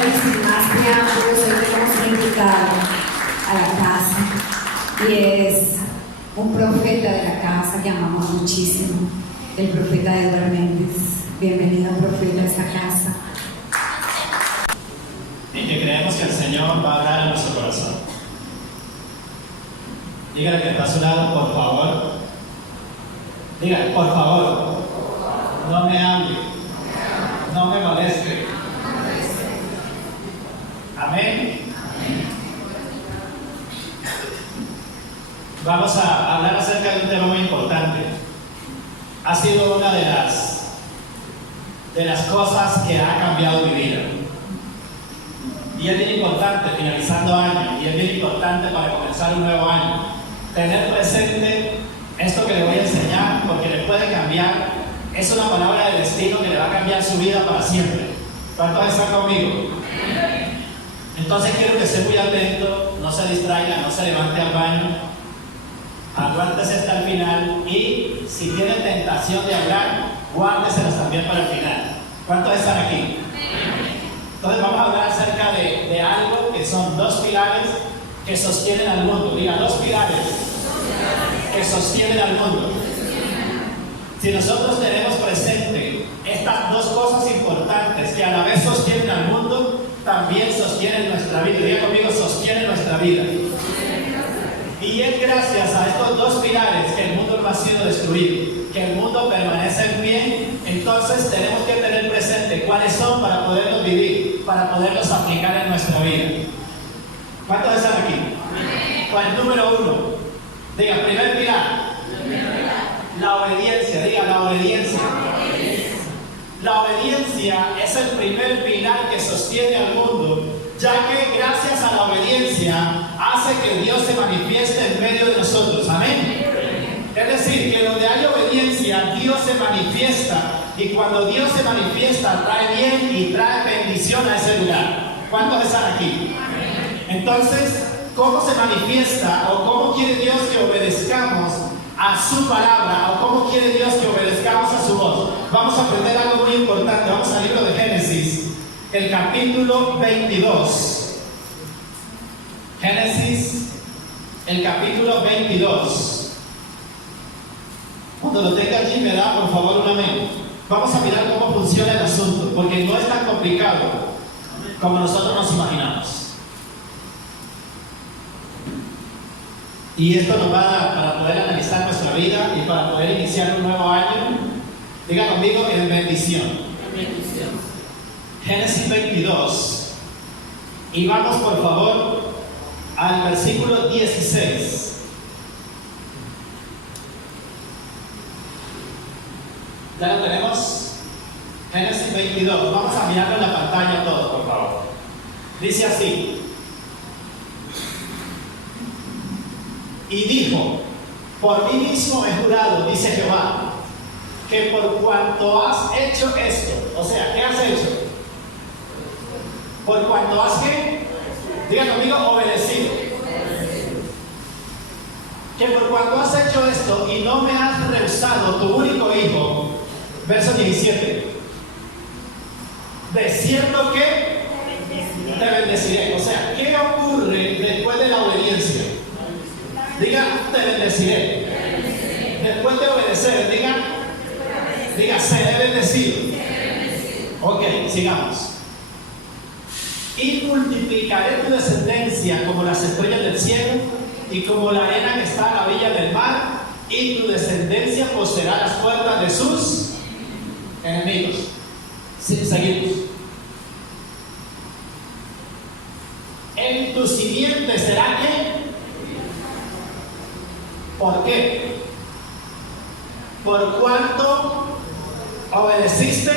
Bueno, sin más preámbulos, hoy tenemos un invitado a la casa y es un profeta de la casa que amamos muchísimo, el profeta Edward Méndez. Bienvenido, profeta, a esta casa. Y que creemos que el Señor va a hablar en nuestro corazón. Dígale que está a su lado, por favor. Dígale, por favor, no me hable, no me moleste. Amén. Vamos a hablar acerca de un tema muy importante. Ha sido una de las cosas que ha cambiado mi vida. Y es bien importante, finalizando año, y es bien importante para comenzar un nuevo año, tener presente esto que le voy a enseñar, porque le puede cambiar. Es una palabra de destino que le va a cambiar su vida para siempre. ¿Cuántos están conmigo? Entonces quiero que esté muy atento, no se distraiga, no se levante al baño, aguántese hasta el final y si tiene tentación de hablar, guárdeselas también para el final. ¿Cuántos están aquí? Entonces vamos a hablar acerca de algo que son dos pilares que sostienen al mundo. Diga, dos pilares que sostienen al mundo. Si nosotros tenemos presente estas dos cosas importantes que a la vez sostienen al mundo, también sostienen nuestra vida. Diga conmigo, sostienen nuestra vida. Y es gracias a estos dos pilares que el mundo no ha sido destruido, que el mundo permanece en pie. Entonces tenemos que tener presente cuáles son para poderlos vivir, para poderlos aplicar en nuestra vida. ¿Cuántos están aquí? Pues el número uno. Diga, primer pilar. La obediencia. Diga, la obediencia. La obediencia es el primer pilar que sostiene al mundo, ya que gracias a la obediencia hace que Dios se manifieste en medio de nosotros. Amén. Es decir, que donde hay obediencia, Dios se manifiesta, y cuando Dios se manifiesta, trae bien y trae bendición a ese lugar. ¿Cuántos están aquí? Entonces, ¿cómo se manifiesta o cómo quiere Dios que obedezcamos a su palabra, o cómo quiere Dios que obedezcamos a su voz? Vamos a aprender algo muy importante. Vamos al libro de Génesis, el capítulo 22. Génesis, el capítulo 22. Cuando lo tenga allí, me da por favor un amén. Vamos a mirar cómo funciona el asunto, porque no es tan complicado como nosotros nos imaginamos. Y esto nos va a dar para poder analizar nuestra vida y para poder iniciar un nuevo año. Diga conmigo, en bendición. Génesis 22. Y vamos por favor al versículo 16. ¿Ya lo tenemos? Génesis 22. Vamos a mirarlo en la pantalla todos, por favor. Dice así. Y dijo, por mí mismo he jurado, dice Jehová, que por cuanto has hecho esto, o sea, ¿qué has hecho? Por cuanto has ¿qué? Diga conmigo, obedecido. Que por cuanto has hecho esto y no me has rehusado tu único hijo, verso 17, de cierto que te bendeciré. O sea, ¿qué ocurre después de la obediencia? Diga, te bendeciré. Después de obedecer, diga, seré bendecido. Ok, sigamos. Y multiplicaré tu descendencia como las estrellas del cielo y como la arena que está a la orilla del mar, y tu descendencia poseerá las puertas de sus enemigos. Sí, seguimos. En tu simiente será ¿qué? ¿Por qué? Por cuanto obedeciste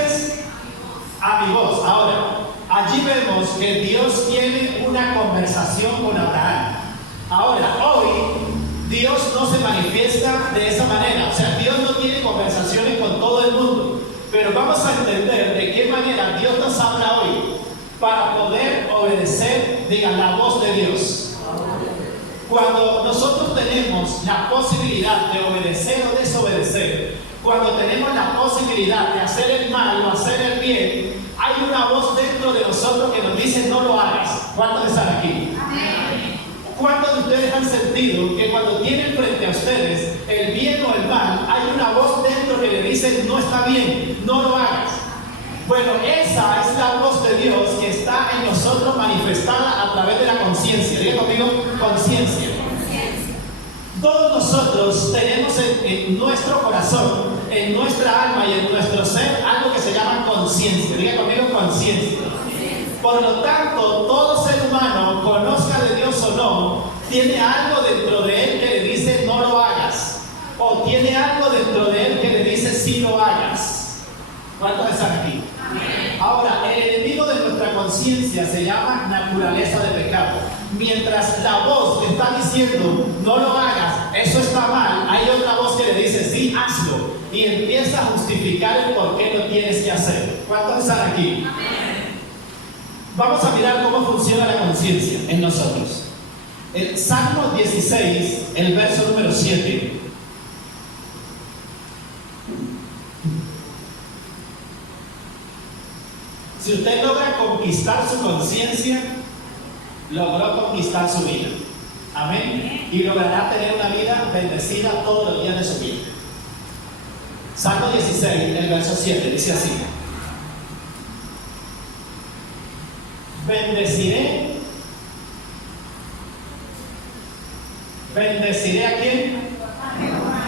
a mi voz. Ahora, allí vemos que Dios tiene una conversación con Abraham. Ahora, hoy, Dios no se manifiesta de esa manera. O sea, Dios no tiene conversaciones con todo el mundo. Pero vamos a entender de qué manera Dios nos habla hoy para poder obedecer, digan, la voz de Dios. Cuando nosotros tenemos la posibilidad de obedecer o desobedecer, cuando tenemos la posibilidad de hacer el mal o hacer el bien, hay una voz dentro de nosotros nosotros que nos dice no lo hagas. ¿Cuántos están aquí? ¿Cuántos de ustedes han sentido que cuando tienen frente a ustedes el bien o el mal, hay una voz dentro que le dice no está bien, no lo hagas? Bueno, esa es la voz de Dios que está en nosotros manifestada a través de la conciencia. Diga conmigo, conciencia. Todos nosotros tenemos en nuestro corazón, en nuestra alma y en nuestro ser algo que se llama conciencia. Diga conmigo, conciencia. Por lo tanto, todo ser humano, conozca de Dios o no, tiene algo dentro de él que le dice no lo hagas. O tiene algo dentro de él que le dice sí lo hagas. ¿Cuántos están aquí? Ahora, el enemigo de nuestra conciencia se llama naturaleza de pecado. Mientras la voz te está diciendo no lo hagas, eso está mal, hay otra voz que le dice sí, hazlo. Y empieza a justificar el por qué lo tienes que hacer. ¿Cuántos están aquí? Vamos a mirar cómo funciona la conciencia en nosotros. El Salmo 16, el verso número 7. Si usted logra conquistar su conciencia, logró conquistar su vida. Amén. Y logrará tener una vida bendecida todos los días de su vida. Salmo 16, el verso 7, dice así: Bendeciré a quién?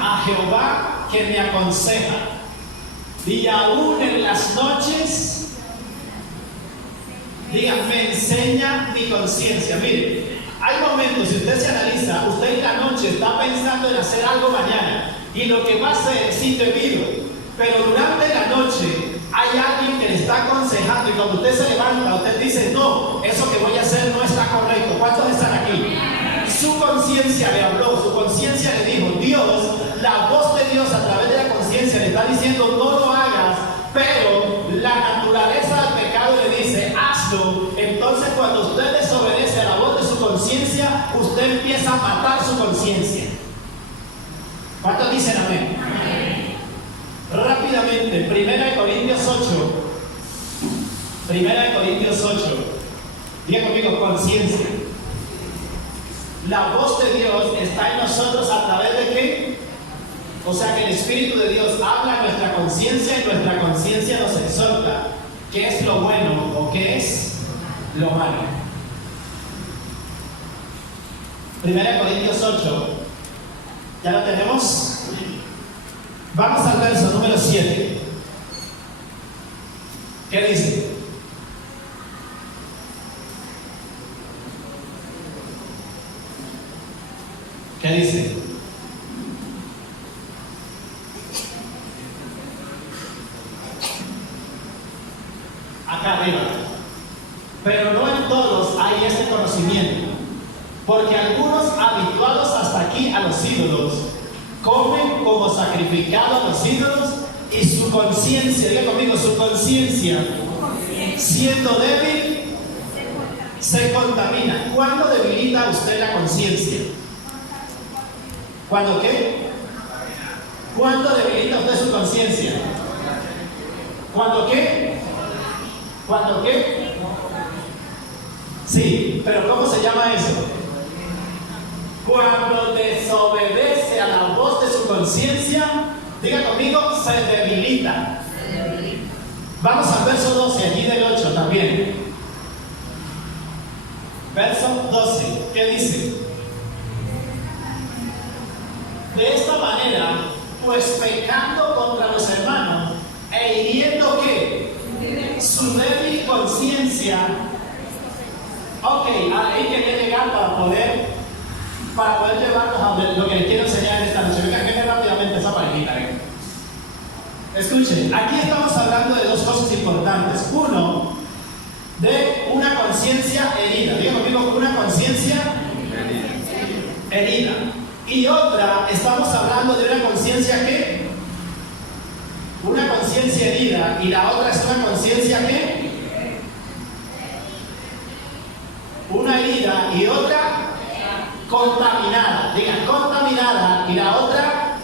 A Jehová que me aconseja. Y aún en las noches, digan, me enseña mi conciencia. Mire, hay momentos, si usted se analiza, usted en la noche está pensando en hacer algo mañana y lo que va a hacer es indebido, pero durante la noche hay alguien que le está aconsejando y cuando usted se levanta, usted dice, no, eso que voy a hacer no está correcto. ¿Cuántos están aquí? Su conciencia le habló, su conciencia le dijo, Dios, la voz de Dios a través de la conciencia le está diciendo, no lo hagas, pero la naturaleza del pecado le dice, hazlo. Entonces cuando usted desobedece a la voz de su conciencia, usted empieza a matar su conciencia. ¿Cuántos dicen amén? Amén. Rápidamente, 1 Corintios 8, diga conmigo, conciencia. La voz de Dios está en nosotros a través de ¿qué? O sea que el Espíritu de Dios habla en nuestra conciencia y nuestra conciencia nos exhorta qué es lo bueno o qué es lo malo. 1 Corintios 8, ¿ya lo tenemos? Vamos al verso número 7. ¿Qué dice? ¿Qué dice? Acá arriba. Pero no en todos hay ese conocimiento, porque algunos habituados hasta aquí a los ídolos comen como sacrificado a los ídolos y su conciencia, diga conmigo, su conciencia, siendo débil, se contamina. ¿Cuándo debilita usted la conciencia? ¿Cuándo qué? ¿Cuándo debilita usted su conciencia? ¿Cuándo qué? ¿Cuándo qué? Sí, pero ¿cómo se llama eso? Cuando desobedece a la voz de su conciencia, diga conmigo, se debilita. Vamos al verso 12, allí del 8 también. Verso 12, ¿qué dice? De esta manera, pues pecando contra los hermanos e hiriendo ¿qué? Su débil conciencia. Ok, ahí quería llegar para poder llevarnos a lo que les quiero enseñar esta noche. Venga, que rápidamente esa parejita. Escuchen, aquí estamos hablando de dos cosas importantes. Uno, de una conciencia herida. Diga conmigo, una conciencia herida. Y otra, estamos hablando de una conciencia ¿qué? Una conciencia herida. Y la otra es una conciencia ¿qué? Una herida y otra contaminada. Digan, contaminada y la otra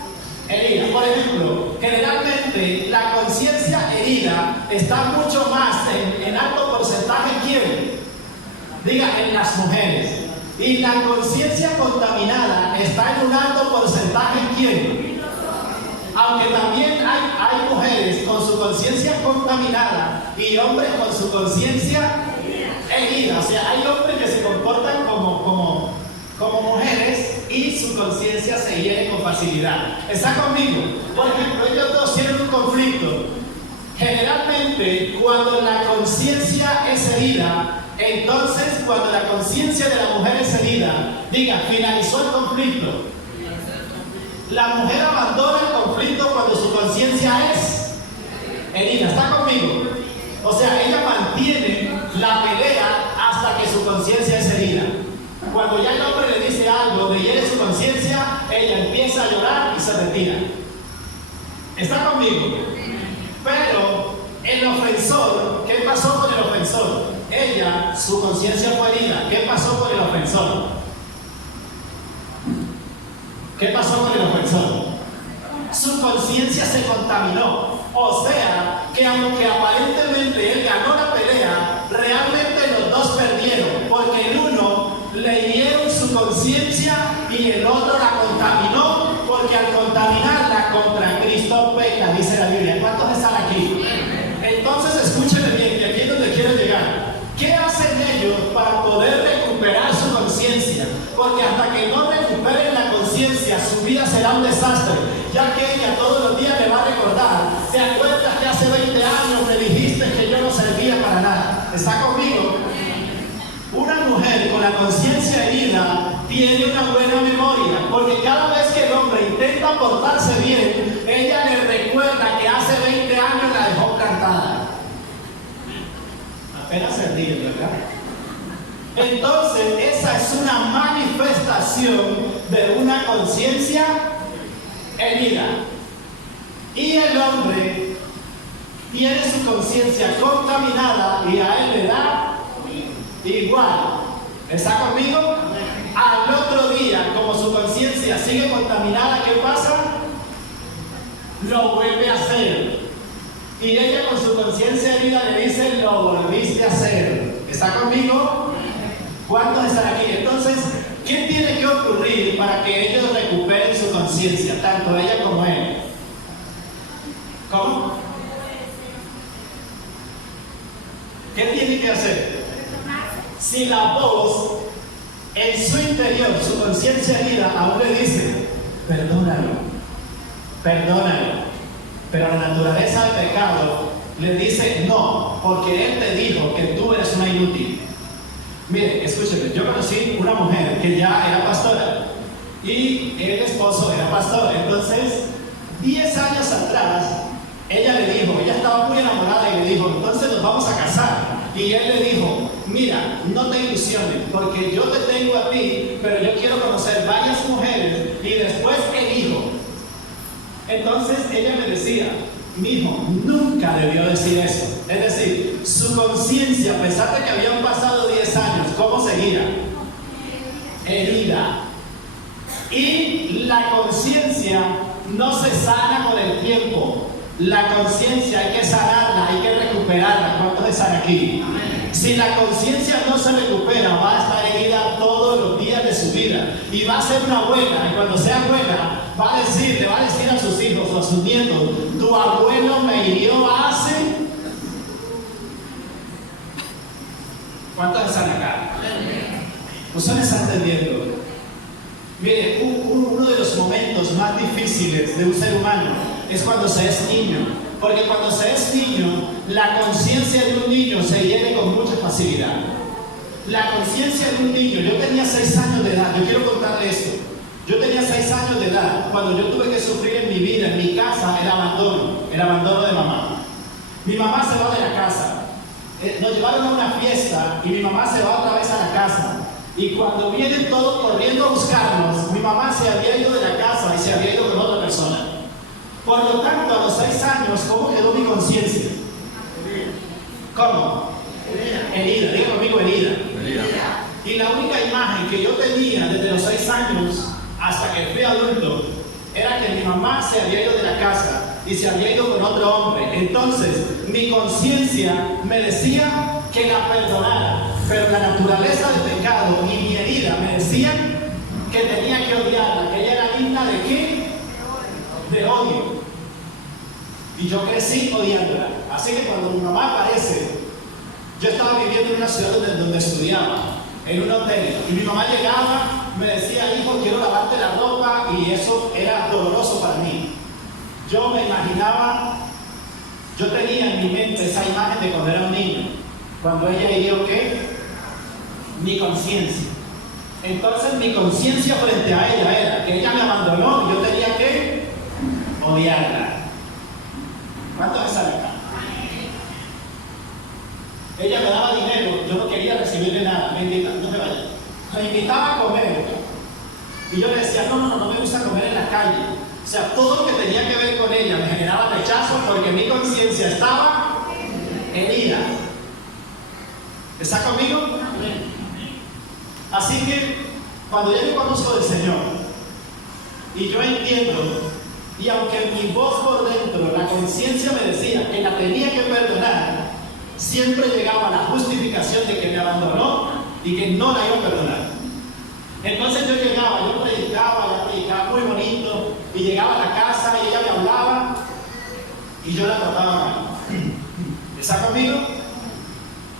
herida. Por ejemplo, generalmente la conciencia herida está mucho más en alto porcentaje Diga, en las mujeres. Y la conciencia contaminada está en un alto porcentaje en quién. Aunque también hay mujeres con su conciencia contaminada y hombres con su conciencia herida. O sea, hay hombres que se comportan como mujeres y su conciencia se hiere con facilidad. ¿Está conmigo? Por ejemplo, ellos dos tienen un conflicto. Generalmente, cuando la conciencia es herida, entonces cuando la conciencia de la mujer es herida, diga, finalizó el conflicto. La mujer abandona el conflicto cuando su conciencia es herida. ¿Está conmigo? O sea, ella mantiene la pelea hasta que su conciencia es herida. Cuando ya el hombre le dice algo, le hiere su conciencia, ella empieza a llorar y se retira. ¿Está conmigo? Pero el ofensor, ¿qué pasó con el ofensor? Ella, su conciencia fue herida. ¿Qué pasó con el ofensor? ¿Qué pasó con el ofensor? Su conciencia se contaminó. O sea, que aunque aparentemente él ganó la pelea, realmente los dos perdieron, porque el uno le hirieron su conciencia y el otro la contaminó, porque al contaminarla contra Cristo peca, dice la Biblia. ¿Cuántos están aquí? Entonces escúchenme bien, que aquí es donde quiero llegar. ¿Qué hacen ellos para poder recuperar su conciencia? Porque hasta que no recuperen la conciencia, su vida será un desastre, ya que ella todos los días le va a recordar: ¿te acuerdas que hace 20 años me dijiste que yo no servía para nada? ¿Está conmigo? Una mujer con la conciencia herida tiene una buena memoria, porque cada vez que el hombre intenta portarse bien, ella le recuerda que hace 20 años la dejó plantada. Apenas se ríe, ¿verdad? Entonces, esa es una manifestación de una conciencia herida. Y el hombre tiene su conciencia contaminada y a él le da igual. ¿Está conmigo? Al otro día, como su conciencia sigue contaminada, ¿qué pasa? Lo vuelve a hacer. Y ella con su conciencia herida le dice: lo volviste a hacer. ¿Está conmigo? ¿Cuántos están aquí? Entonces, ¿qué tiene que ocurrir para que ellos recuperen su conciencia, tanto ella como él? ¿Cómo? ¿Qué tiene que hacer? Si la voz en su interior, su conciencia herida, aún le dice: perdónalo, perdónalo, pero la naturaleza del pecado le dice: no, porque él te dijo que tú eres una inútil. Mire, escúcheme, yo conocí una mujer que ya era pastora y el esposo era pastor. Entonces, 10 años atrás, ella le dijo, ella estaba muy enamorada y le dijo: entonces nos vamos a casar. Y él le dijo: mira, no te ilusiones, porque yo te tengo a ti, pero yo quiero conocer varias mujeres y después el hijo. Entonces ella me decía: mi hijo nunca debió decir eso. Es decir, su conciencia, a pesar de que habían pasado 10 años, ¿cómo seguía? Herida. Y la conciencia no se sana con el tiempo. La conciencia hay que sanarla, hay que recuperarla. ¿Cuántos están aquí? Si la conciencia no se recupera, va a estar herida todos los días de su vida. Y va a ser una abuela, y cuando sea abuela, le va a decir a sus hijos o a sus nietos: tu abuelo me hirió hace... ¿Cuántos están acá? ¿Ustedes están entendiendo? Mire, uno de los momentos más difíciles de un ser humano es cuando se es niño. Porque cuando se es niño, la conciencia de un niño se hiere con mucha facilidad. La conciencia de un niño, yo tenía 6 años de edad, yo quiero contarle esto. Yo tenía 6 años de edad cuando yo tuve que sufrir en mi vida, en mi casa, el abandono de mamá. Mi mamá se va de la casa. Nos llevaron a una fiesta y mi mamá se va otra vez a la casa. Y cuando vienen todos corriendo a buscarnos, mi mamá se había ido de la casa y se había ido con otra persona. Por lo tanto, a los 6 años, ¿cómo quedó mi conciencia? ¿Cómo? Herida. Diga conmigo, herida. Y la única imagen que yo tenía desde los 6 años hasta que fui adulto era que mi mamá se había ido de la casa y se había ido con otro hombre. Entonces mi conciencia me decía que la perdonara, pero la naturaleza del pecado y mi herida me decían que tenía que odiarla, que ella era digna ¿de qué? De odio. Y yo crecí odiándola. Así que cuando mi mamá aparece, yo estaba viviendo en una ciudad donde estudiaba, en un hotel, y mi mamá llegaba, me decía, hijo, quiero lavarte la ropa, y eso era doloroso para mí. Yo me imaginaba, yo tenía en mi mente esa imagen de cuando era un niño, cuando ella hirió ¿qué? Mi conciencia. Entonces mi conciencia frente a ella era que ella me abandonó y yo tenía que odiarla. ¿Cuánto me sale acá? Ella me daba dinero, yo no quería recibirle nada, me invitaba, no me vayas. Me invitaba a comer y yo le decía, no me gusta comer en la calle. O sea, todo lo que tenía que ver con ella me generaba rechazo porque mi conciencia estaba herida. ¿Está conmigo? Así que cuando yo conozco del Señor y yo entiendo, y aunque mi voz por dentro, la conciencia me decía que la tenía que perdonar, siempre llegaba la justificación de que me abandonó y que no la iba a perdonar. Entonces yo llegaba, yo predicaba muy bonito, y llegaba a la casa y ella me hablaba y yo la trataba mal. ¿Está conmigo?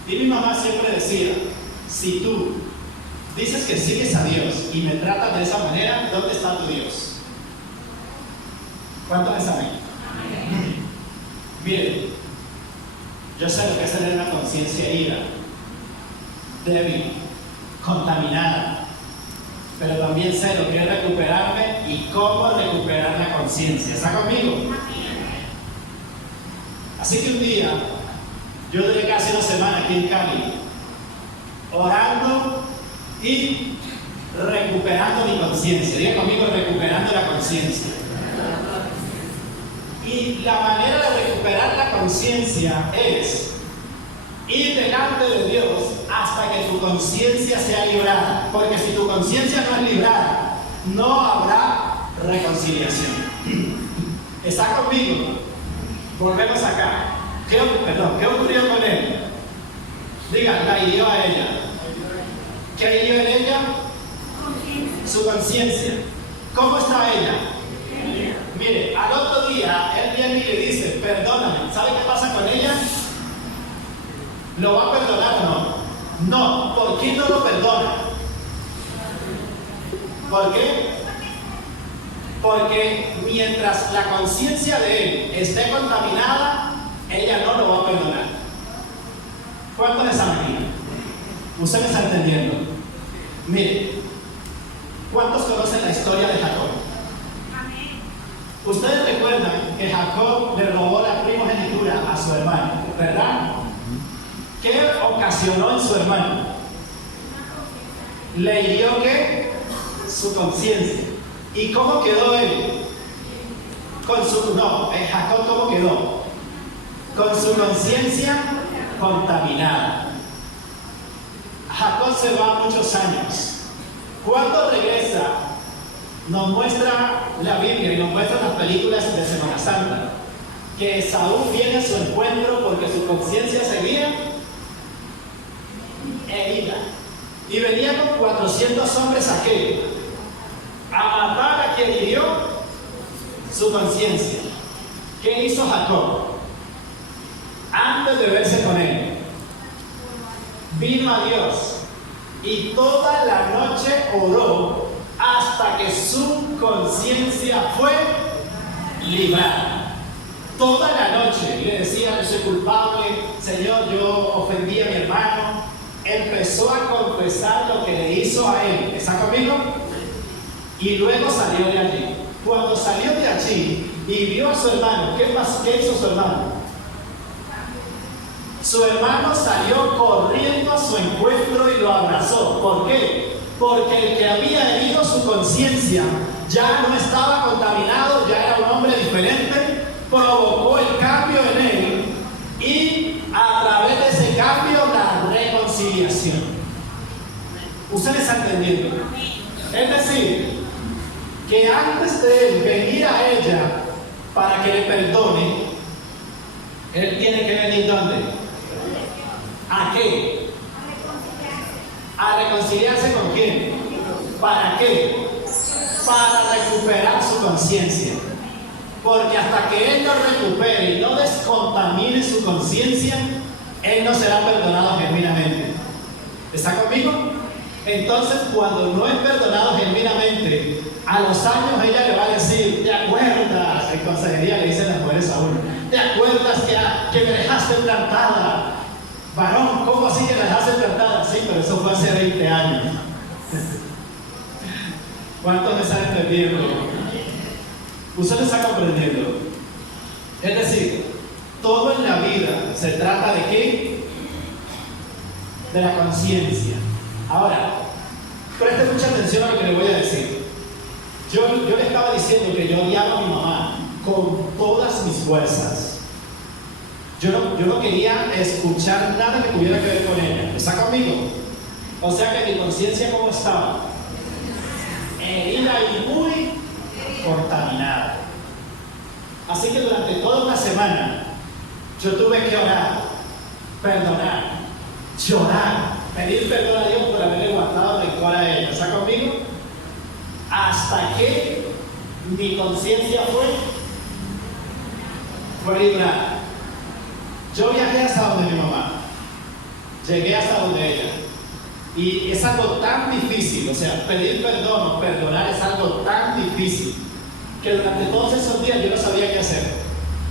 Y mi mamá siempre decía, si tú dices que sigues a Dios y me tratas de esa manera, ¿dónde está tu Dios? ¿Cuántos me saben? Miren, yo sé lo que es tener una conciencia herida, débil, contaminada, pero también sé lo que es recuperarme y cómo recuperar la conciencia. ¿Está conmigo? Así que un día, yo duré casi una semana aquí en Cali, orando y recuperando mi conciencia. Diga conmigo, recuperando la conciencia. Y la manera de recuperar la conciencia es ir delante de Dios hasta que tu conciencia sea librada. Porque si tu conciencia no es librada, no habrá reconciliación. ¿Está conmigo? Volvemos acá. ¿Qué ocurrió con él? Diga, la hirió a ella. ¿Qué hirió en ella? Su conciencia. ¿Cómo está ella? Mire, al otro día, él viene y le dice, perdóname. ¿Sabe qué pasa con ella? ¿Lo va a perdonar o no? No. ¿Por qué no lo perdona? ¿Por qué? Porque mientras la conciencia de él esté contaminada, ella no lo va a perdonar. ¿Cuántos están aquí? ¿Usted me está entendiendo? Mire, ¿cuántos conocen la historia de Jacob? Ustedes recuerdan que Jacob le robó la primogenitura a su hermano, ¿verdad? ¿Qué ocasionó en su hermano? Le hirió ¿qué? Su conciencia. ¿Y cómo quedó él? Jacob ¿cómo quedó? Con su conciencia contaminada. Jacob se va muchos años. Cuando regresa, nos muestra la Biblia y nos muestra las películas de Semana Santa, que Saúl viene a su encuentro porque su conciencia seguía herida. Y venía con 400 hombres aquel a matar a quien hirió su conciencia. ¿Qué hizo Jacob? Antes de verse con él, vino a Dios y toda la noche oró hasta que su conciencia fue librada. Toda la noche le decía, yo soy culpable, Señor, yo ofendí a mi hermano. Empezó a confesar lo que le hizo a él. ¿Está conmigo? Y luego salió de allí. Cuando salió de allí y vio a su hermano, ¿qué hizo su hermano? Su hermano salió corriendo a su encuentro y lo abrazó. ¿Por qué? Porque el que había herido su conciencia ya no estaba contaminado, ya era un hombre diferente, provocó el cambio en él y a través de ese cambio la reconciliación. ¿Usted me está entendiendo? Es decir, que antes de él venir a ella para que le perdone, él tiene que venir ¿dónde? ¿A qué? ¿A reconciliarse con quién? ¿Para qué? Para recuperar su conciencia. Porque hasta que él no recupere y no descontamine su conciencia, él no será perdonado genuinamente. ¿Está conmigo? Entonces, cuando no es perdonado genuinamente, a los años ella le va a decir: ¿te acuerdas? En consejería le dicen las mujeres a uno: ¿te acuerdas que me dejaste plantada? Varón, ¿cómo así que me dejaste plantada? Sí, pero eso fue hace 20 años. ¿Cuántos me están entendiendo? Usted me está comprendiendo. Es decir, todo en la vida se trata de ¿qué? De la conciencia. Ahora, preste mucha atención a lo que le voy a decir. Yo le estaba diciendo que yo odiaba a mi mamá con todas mis fuerzas. Yo no quería escuchar nada que tuviera que ver con ella. ¿Está conmigo? O sea que mi conciencia, ¿cómo estaba? Herida y muy contaminada. Así que durante toda una semana yo tuve que orar, perdonar, llorar, pedir perdón a Dios por haberle guardado rencor a ella. ¿Está conmigo? Hasta que mi conciencia fue librada. Yo viajé hasta donde mi mamá, llegué hasta donde ella, y es algo tan difícil, o sea, pedir perdón o perdonar es algo tan difícil que durante todos esos días yo no sabía qué hacer.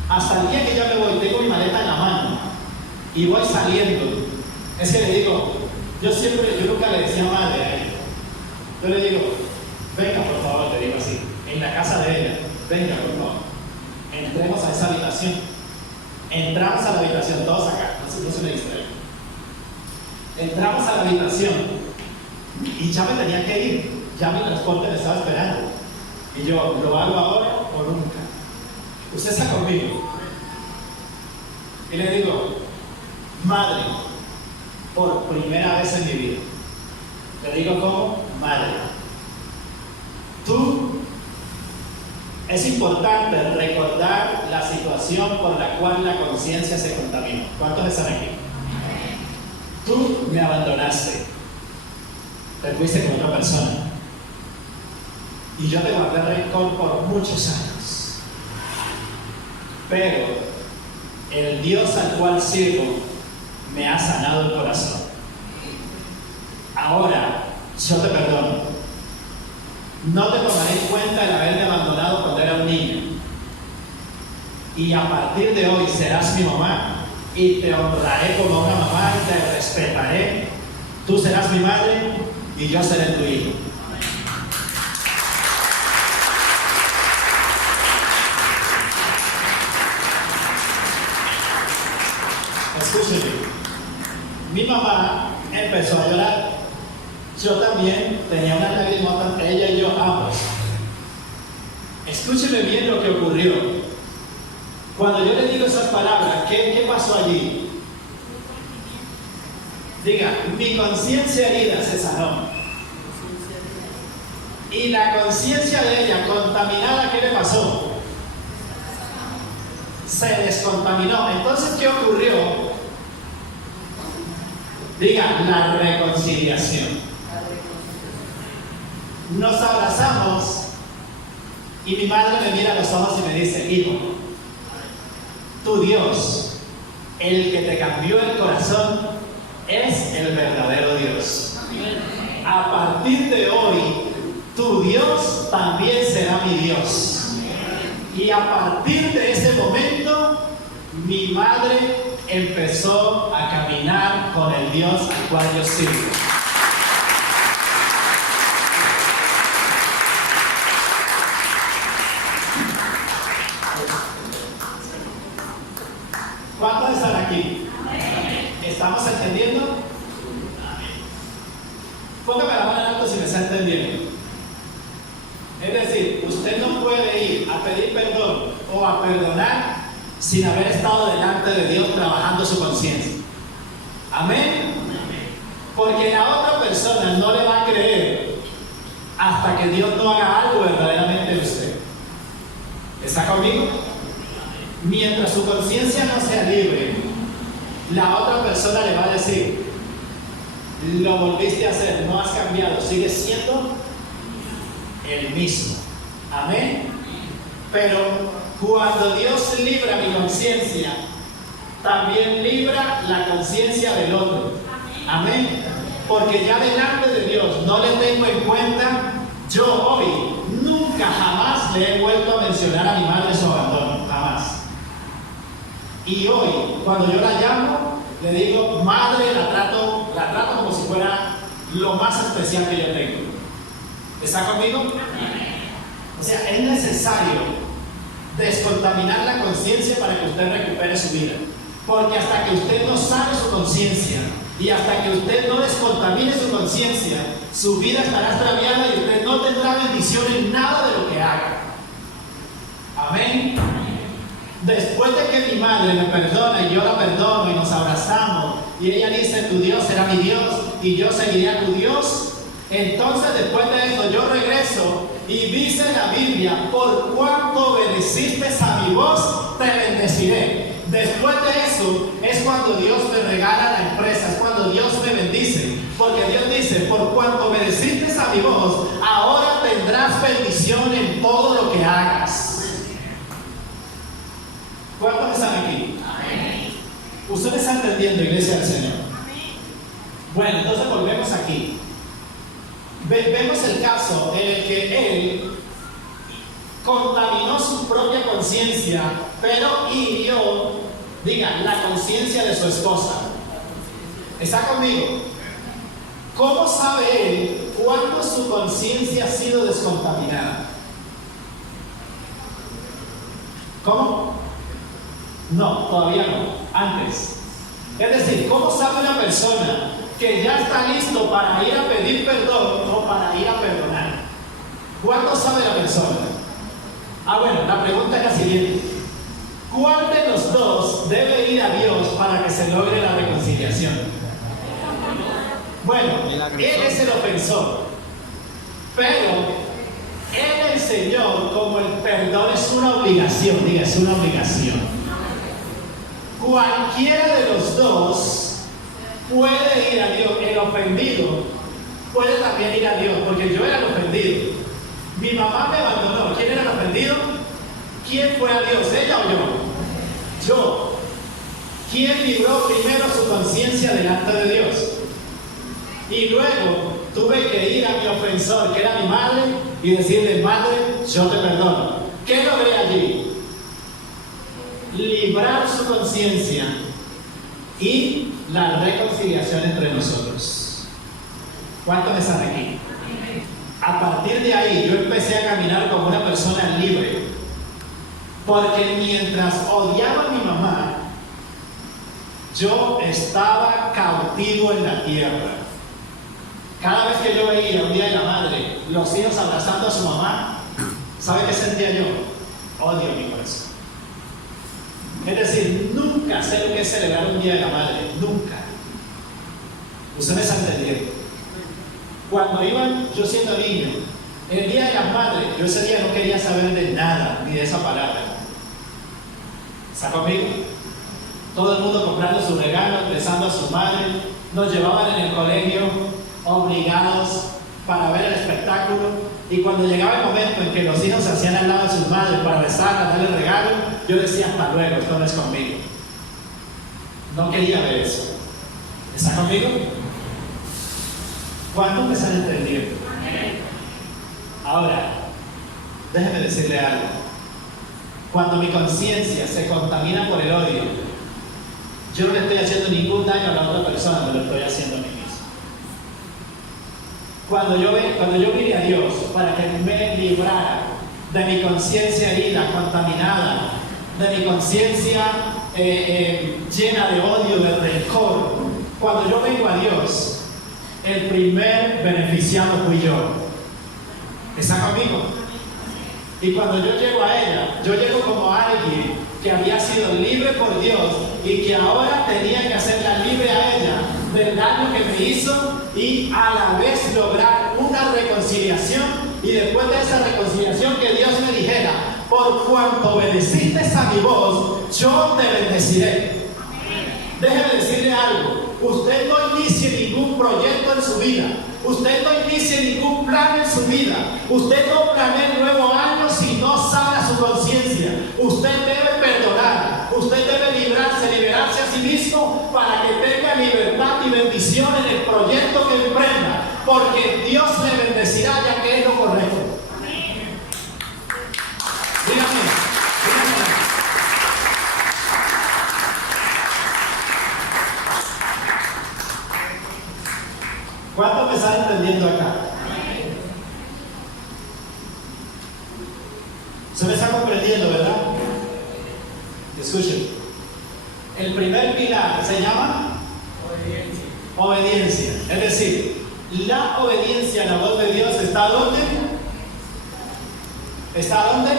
Hasta el día que yo me voy, tengo mi maleta en la mano y voy saliendo. Es que le digo, yo nunca le decía madre a ella. Yo le digo: venga por favor, le digo así, en la casa de ella, venga por favor, entremos a esa habitación. Entramos a la habitación, todos acá, no se me distraen. Entramos a la habitación y ya me tenía que ir, ya mi transporte me estaba esperando. Y yo, ¿lo hago ahora o nunca? Usted está conmigo. Y le digo: madre, por primera vez en mi vida, le digo como madre, es importante recordar la situación por la cual la conciencia se contaminó. ¿Cuántos están aquí? Tú me abandonaste, te fuiste con otra persona y yo te guardé rencor por muchos años, pero el Dios al cual sirvo me ha sanado el corazón. Ahora yo te perdono. No te tomaré en cuenta el haberte abandonado cuando era un niño. Y a partir de hoy serás mi mamá y te honraré como una mamá y te respetaré. Tú serás mi madre y yo seré tu hijo. Escúcheme. Mi mamá empezó a llorar. Yo también tenía una lágrima, ella y yo ambos. Escúcheme bien lo que ocurrió. Cuando yo le digo esas palabras, ¿qué pasó allí? Diga: mi conciencia herida se sanó. Y la conciencia de ella contaminada, ¿qué le pasó? Se descontaminó. Entonces, ¿qué ocurrió? Diga: la reconciliación. Nos abrazamos y mi madre me mira a los ojos y me dice: hijo, tu Dios, el que te cambió el corazón, es el verdadero Dios. A partir de hoy, tu Dios también será mi Dios. Y a partir de ese momento, mi madre empezó a caminar con el Dios al cual yo sirvo. ¿Cuántos están aquí? ¿Estamos entendiendo? Póngame la mano en alto si me está entendiendo. Es decir, usted no puede ir a pedir perdón o a perdonar sin haber estado delante de Dios trabajando su conciencia. Amén. Porque la otra persona no le va a creer hasta que Dios no haga algo verdaderamente de usted. ¿Está conmigo? mientras su conciencia no sea libre, la otra persona le va a decir: lo volviste a hacer, no has cambiado, sigues siendo el mismo. Amén. Pero cuando Dios libra mi conciencia, también libra la conciencia del otro. Amén. Porque ya delante de Dios no le tengo en cuenta. Yo hoy nunca jamás le he vuelto a mencionar a mi madre su abandono, jamás. Y hoy, cuando yo la llamo, le digo: madre, la trato como si fuera lo más especial que yo tengo. ¿Está conmigo? O sea, es necesario descontaminar la conciencia para que usted recupere su vida. Porque hasta que usted no sane su conciencia y hasta que usted no descontamine su conciencia, su vida estará extraviada y usted no tendrá bendición en nada de lo que haga. Amén. Después de que mi madre me perdona y yo la perdono y nos abrazamos y ella dice: tu Dios será mi Dios y yo seguiré a tu Dios, entonces después de esto yo regreso y dice la Biblia: por cuanto obedeciste a mi voz, te bendeciré. Después de eso es cuando Dios me regala la empresa, es cuando Dios me bendice. Porque Dios dice: por cuanto obedeciste a mi voz, ahora tendrás bendición en todo lo que hagas. ¿Cuántos están aquí? Amén. ¿Usted está entendiendo, iglesia del Señor? Amén. Bueno, entonces volvemos aquí. Vemos el caso en el que él contaminó su propia conciencia, pero hirió, diga, la conciencia de su esposa. ¿Está conmigo? ¿Cómo sabe él cuándo su conciencia ha sido descontaminada? ¿Cómo? No, todavía no. Antes. Es decir, ¿cómo sabe una persona que ya está listo para ir a pedir perdón o para ir a perdonar? ¿Cuándo sabe la persona? Bueno, la pregunta es la siguiente: ¿cuál de los dos debe ir a Dios para que se logre la reconciliación? Bueno, él es el ofensor, pero él enseñó como el perdón es una obligación. Diga, es una obligación. Cualquiera de los dos puede ir a Dios. El ofendido puede también ir a Dios, porque yo era el ofendido. Mi mamá me abandonó. ¿Quién era el ofendido? ¿Quién fue a Dios? ¿Ella o yo? Yo. ¿Quién libró primero su conciencia delante de Dios? Y luego tuve que ir a mi ofensor, que era mi madre, y decirle: madre, yo te perdono. ¿Qué logré allí? Librar su conciencia y la reconciliación entre nosotros. ¿Cuántos están aquí? A partir de ahí yo empecé a caminar como una persona libre, porque mientras odiaba a mi mamá, yo estaba cautivo en la tierra. Cada vez que yo veía un día de la madre los hijos abrazando a su mamá, ¿sabe qué sentía yo? Odio en mi corazón. Es decir, nunca sé lo que es celebrar un día de la madre, nunca. Usted me está entendiendo. Cuando iba yo siendo niño, el día de las madres, yo ese día no quería saber de nada, ni de esa palabra. ¿Está conmigo? Todo el mundo comprando sus regalos, besando a su madre, nos llevaban en el colegio obligados para ver el espectáculo. Y cuando llegaba el momento en que los hijos se hacían al lado de sus madres para besarlas, darle regalo, yo decía: hasta luego, esto no es conmigo. No quería ver eso. ¿Está conmigo? ¿Cuántos me están entendiendo? Ahora, déjeme decirle algo. Cuando mi conciencia se contamina por el odio, yo no le estoy haciendo ningún daño a la otra persona, me lo estoy haciendo a mí mismo. Cuando yo vine a Dios para que me librara de mi conciencia herida, contaminada, de mi conciencia llena de odio, de rencor, cuando yo vengo a Dios, el primer beneficiado fui yo. ¿Está conmigo? Y cuando yo llego a ella, yo llego como alguien que había sido libre por Dios y que ahora tenía que hacerla libre a ella del daño que me hizo y a la vez lograr una reconciliación, y después de esa reconciliación que Dios me dijera: por por cuanto obedeciste a mi voz, yo te bendeciré. Déjeme decirle algo. Usted no inicie ningún proyecto en su vida. Usted no inicie ningún plan en su vida. Usted no planea el nuevo año si no sana su conciencia. Usted debe perdonar. Usted debe liberarse a sí mismo para que tenga libertad y bendición en el proyecto que emprenda. Porque Dios le bendecirá ya que es lo correcto. Dígame. ¿Cuánto me están entendiendo acá? Se me está comprendiendo, ¿verdad? Escuchen. El primer pilar se llama obediencia. Es decir, la obediencia a la voz de Dios está ¿dónde? ¿Está dónde?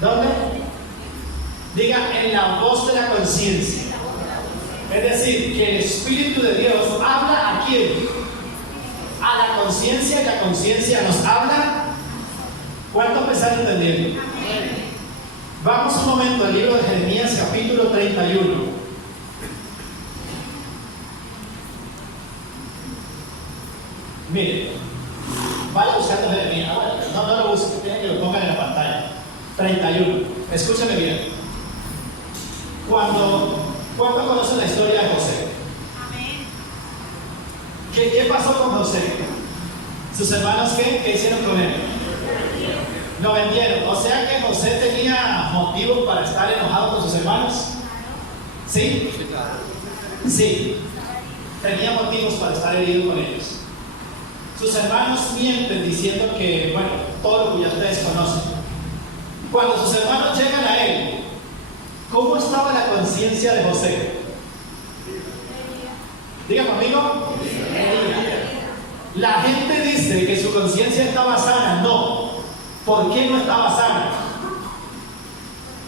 ¿Dónde? Diga, en la voz de la conciencia. Es decir, que el Espíritu de Dios habla ¿a quién? A la conciencia, y la conciencia nos habla. ¿Cuántos me están entendiendo? Vamos un momento al libro de Jeremías, capítulo 31. Mire, vaya buscando Jeremías. No lo busque, tiene que lo pongan en la pantalla. 31. Escúchame bien. ¿Cuántos conocen la historia de José? Amén. ¿Qué pasó con José? ¿Sus hermanos qué hicieron con él? Lo vendieron. O sea que José tenía motivos para estar enojado con sus hermanos. ¿Sí? Sí. Tenía motivos para estar herido con ellos. Sus hermanos mienten diciendo que, bueno, todo lo que ya ustedes conocen. Cuando sus hermanos llegan a él, ¿cómo estaba la conciencia de José? Diga conmigo. La gente dice que su conciencia estaba sana. No. ¿Por qué no estaba sana?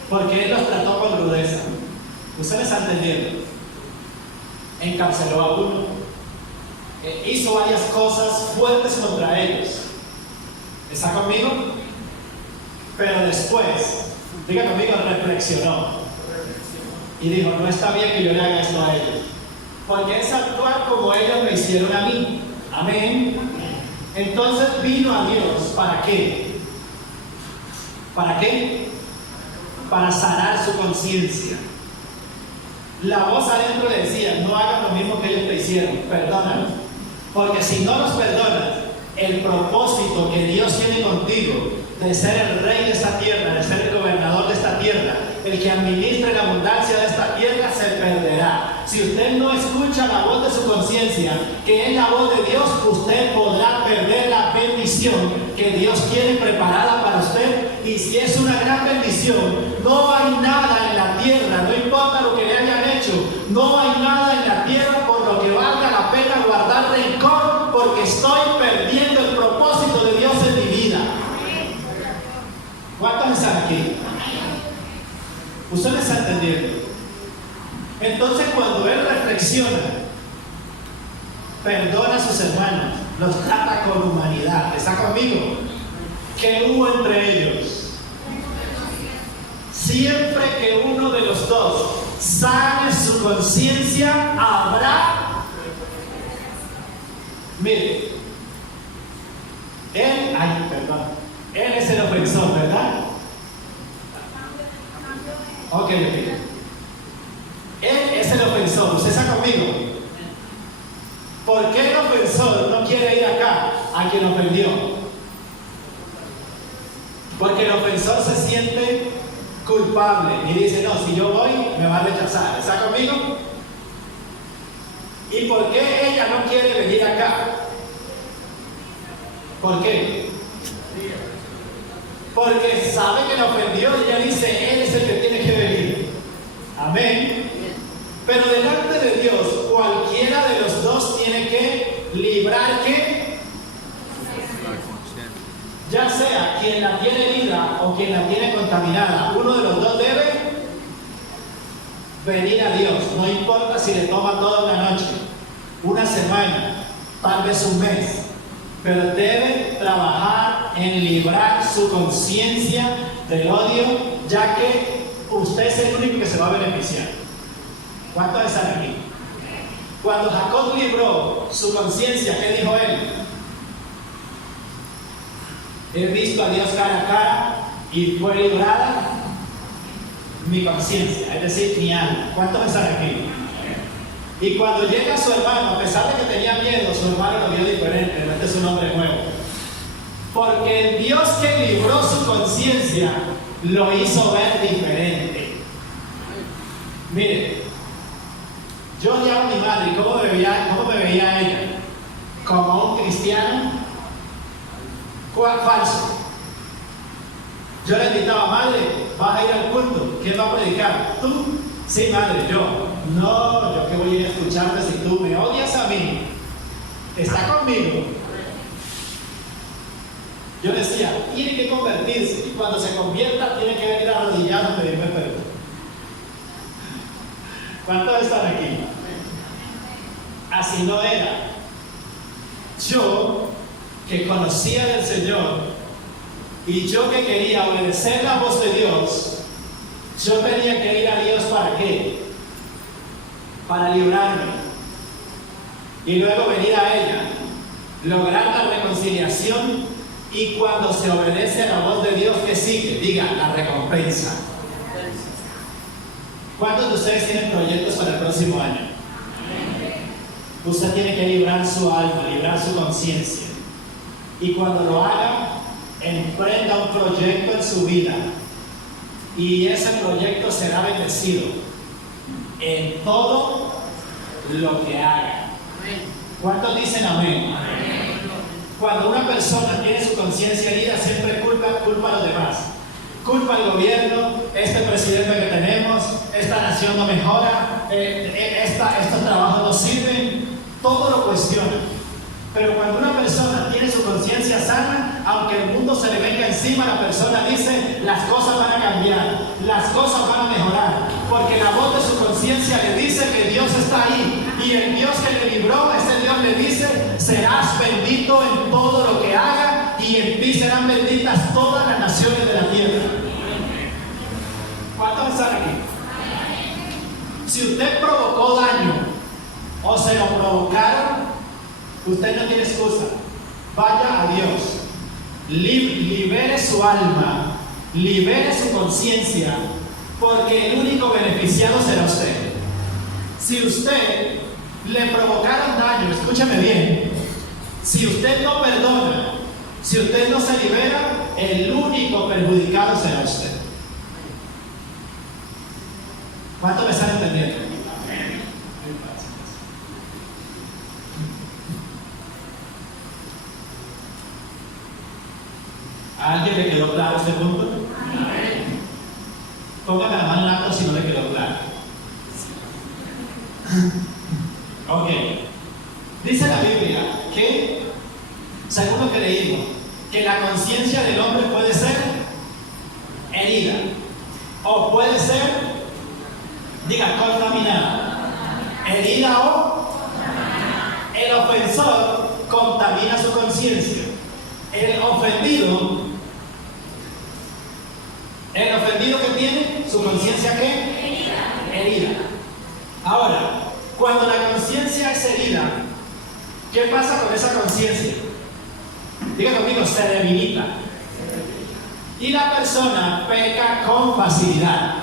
Porque él los trató con rudeza. Ustedes están entendiendo. Encarceló a uno. Hizo varias cosas fuertes contra ellos. ¿Está conmigo? Pero después, diga conmigo, reflexionó. Y dijo, no está bien que yo le haga esto a ellos. Porque es actuar como ellos me hicieron a mí. Amén. Entonces vino a Dios. ¿Para qué? ¿Para qué? Para sanar su conciencia. La voz adentro le decía, no hagas lo mismo que ellos te hicieron, perdónalos. Porque si no los perdonas, el propósito que Dios tiene contigo de ser el rey de esta tierra, de ser el gobernador de esta tierra, el que administre la abundancia de esta tierra, se perderá. Si usted no escucha la voz de su conciencia, que es la voz de Dios, usted podrá perder la bendición que Dios tiene preparada para usted. Y si es una gran bendición, no hay nada en la tierra, no importa lo que le hayan hecho, no hay nada en la tierra por lo que valga la pena guardar rencor, porque estoy perdiendo el propósito de Dios en mi vida. ¿Cuántos están aquí? ¿Ustedes están entendiendo? Entonces cuando él reflexiona, perdona a sus hermanos, los trata con humanidad. ¿Está conmigo? ¿Qué hubo entre ellos? Siempre que uno de los dos sane su conciencia, habrá. Mire, él es el ofensor, ¿verdad? Ok. Él es el ofensor. ¿Usted está conmigo? ¿Por qué el ofensor no quiere ir acá a quien ofendió? Porque el ofensor se siente culpable y dice, no, si yo voy, me va a rechazar. ¿Está conmigo? ¿Y por qué ella no quiere venir acá? ¿Por qué? Porque sabe que la ofendió y ella dice, él es el que tiene que venir. Amén. Pero delante de Dios, cualquiera de los dos tiene que librar ¿qué? Ya sea quien la tiene herida o quien la tiene contaminada, uno de los dos debe venir a Dios. No importa si le toma toda una noche, una semana, tal vez un mes. pero debe trabajar en librar su conciencia del odio, ya que usted es el único que se va a beneficiar. ¿Cuántos están aquí? Cuando Jacob libró su conciencia, ¿qué dijo él? He visto a Dios cara a cara y fue librada mi conciencia, es decir, mi alma. ¿Cuántos están aquí? Y cuando llega su hermano, a pesar de que tenía miedo, su hermano lo vio diferente, este es un hombre nuevo. Porque el Dios que libró su conciencia lo hizo ver diferente. Mire, yo llamo a mi madre, ¿y cómo me veía ella? Como un cristiano falso. Yo le invitaba, madre, vas a ir al culto, ¿quién va a predicar? ¿Tú? Sí, madre, yo. No, yo que voy a ir a escucharte si tú me odias a mí. Está conmigo. Yo decía, tiene que convertirse, y cuando se convierta tiene que venir arrodillado a pedirme perdón. ¿Cuántos están aquí? Así no era. Yo, que conocía del Señor, y yo que quería obedecer la voz de Dios, yo tenía que ir a Dios ¿para qué? Para librarme. Y luego venir a ella, lograr la reconciliación, y cuando se obedece a la voz de Dios, ¿qué sigue? Diga, la recompensa. ¿Cuántos de ustedes tienen proyectos para el próximo año? Usted tiene que librar su alma, librar su conciencia. Y cuando lo haga, emprenda un proyecto en su vida. Y ese proyecto será bendecido en todo lo que haga. ¿Cuántos dicen amén? Cuando una persona tiene su conciencia herida, siempre culpa a los demás. Culpa al gobierno, este presidente que tenemos, esta nación no mejora, estos trabajos no sirven, todo lo cuestiona. Pero cuando una persona tiene su conciencia sana, aunque el mundo se le venga encima, la persona dice, las cosas van a cambiar, las cosas van a mejorar, porque la voz de su conciencia le dice que Dios está ahí, y el Dios que le libró, ese Dios le dice, serás bendito en todo lo que haga, y en ti serán benditas todas las naciones de la tierra. ¿Cuántos están aquí? Si usted provocó daño, o se lo provocaron, usted no tiene excusa. Vaya a Dios. Libere su alma. Libere su conciencia. Porque el único beneficiado será usted. Si usted le provocaron daño, escúchame bien. Si usted no perdona, si usted no se libera, el único perjudicado será usted. ¿Cuánto me están entendiendo? ¿A alguien le quedó claro este punto? Póngame la mano en alto si no le quedó claro. Ok. Dice la Biblia que, según lo que leímos, que la conciencia del hombre puede ser herida o puede ser, diga, contaminada. Herida o el ofensor contamina su conciencia. El ofendido que tiene su conciencia, ¿qué? Herida. Ahora, cuando la conciencia es herida, ¿qué pasa con esa conciencia? Diga conmigo, se debilita. Y la persona peca con facilidad.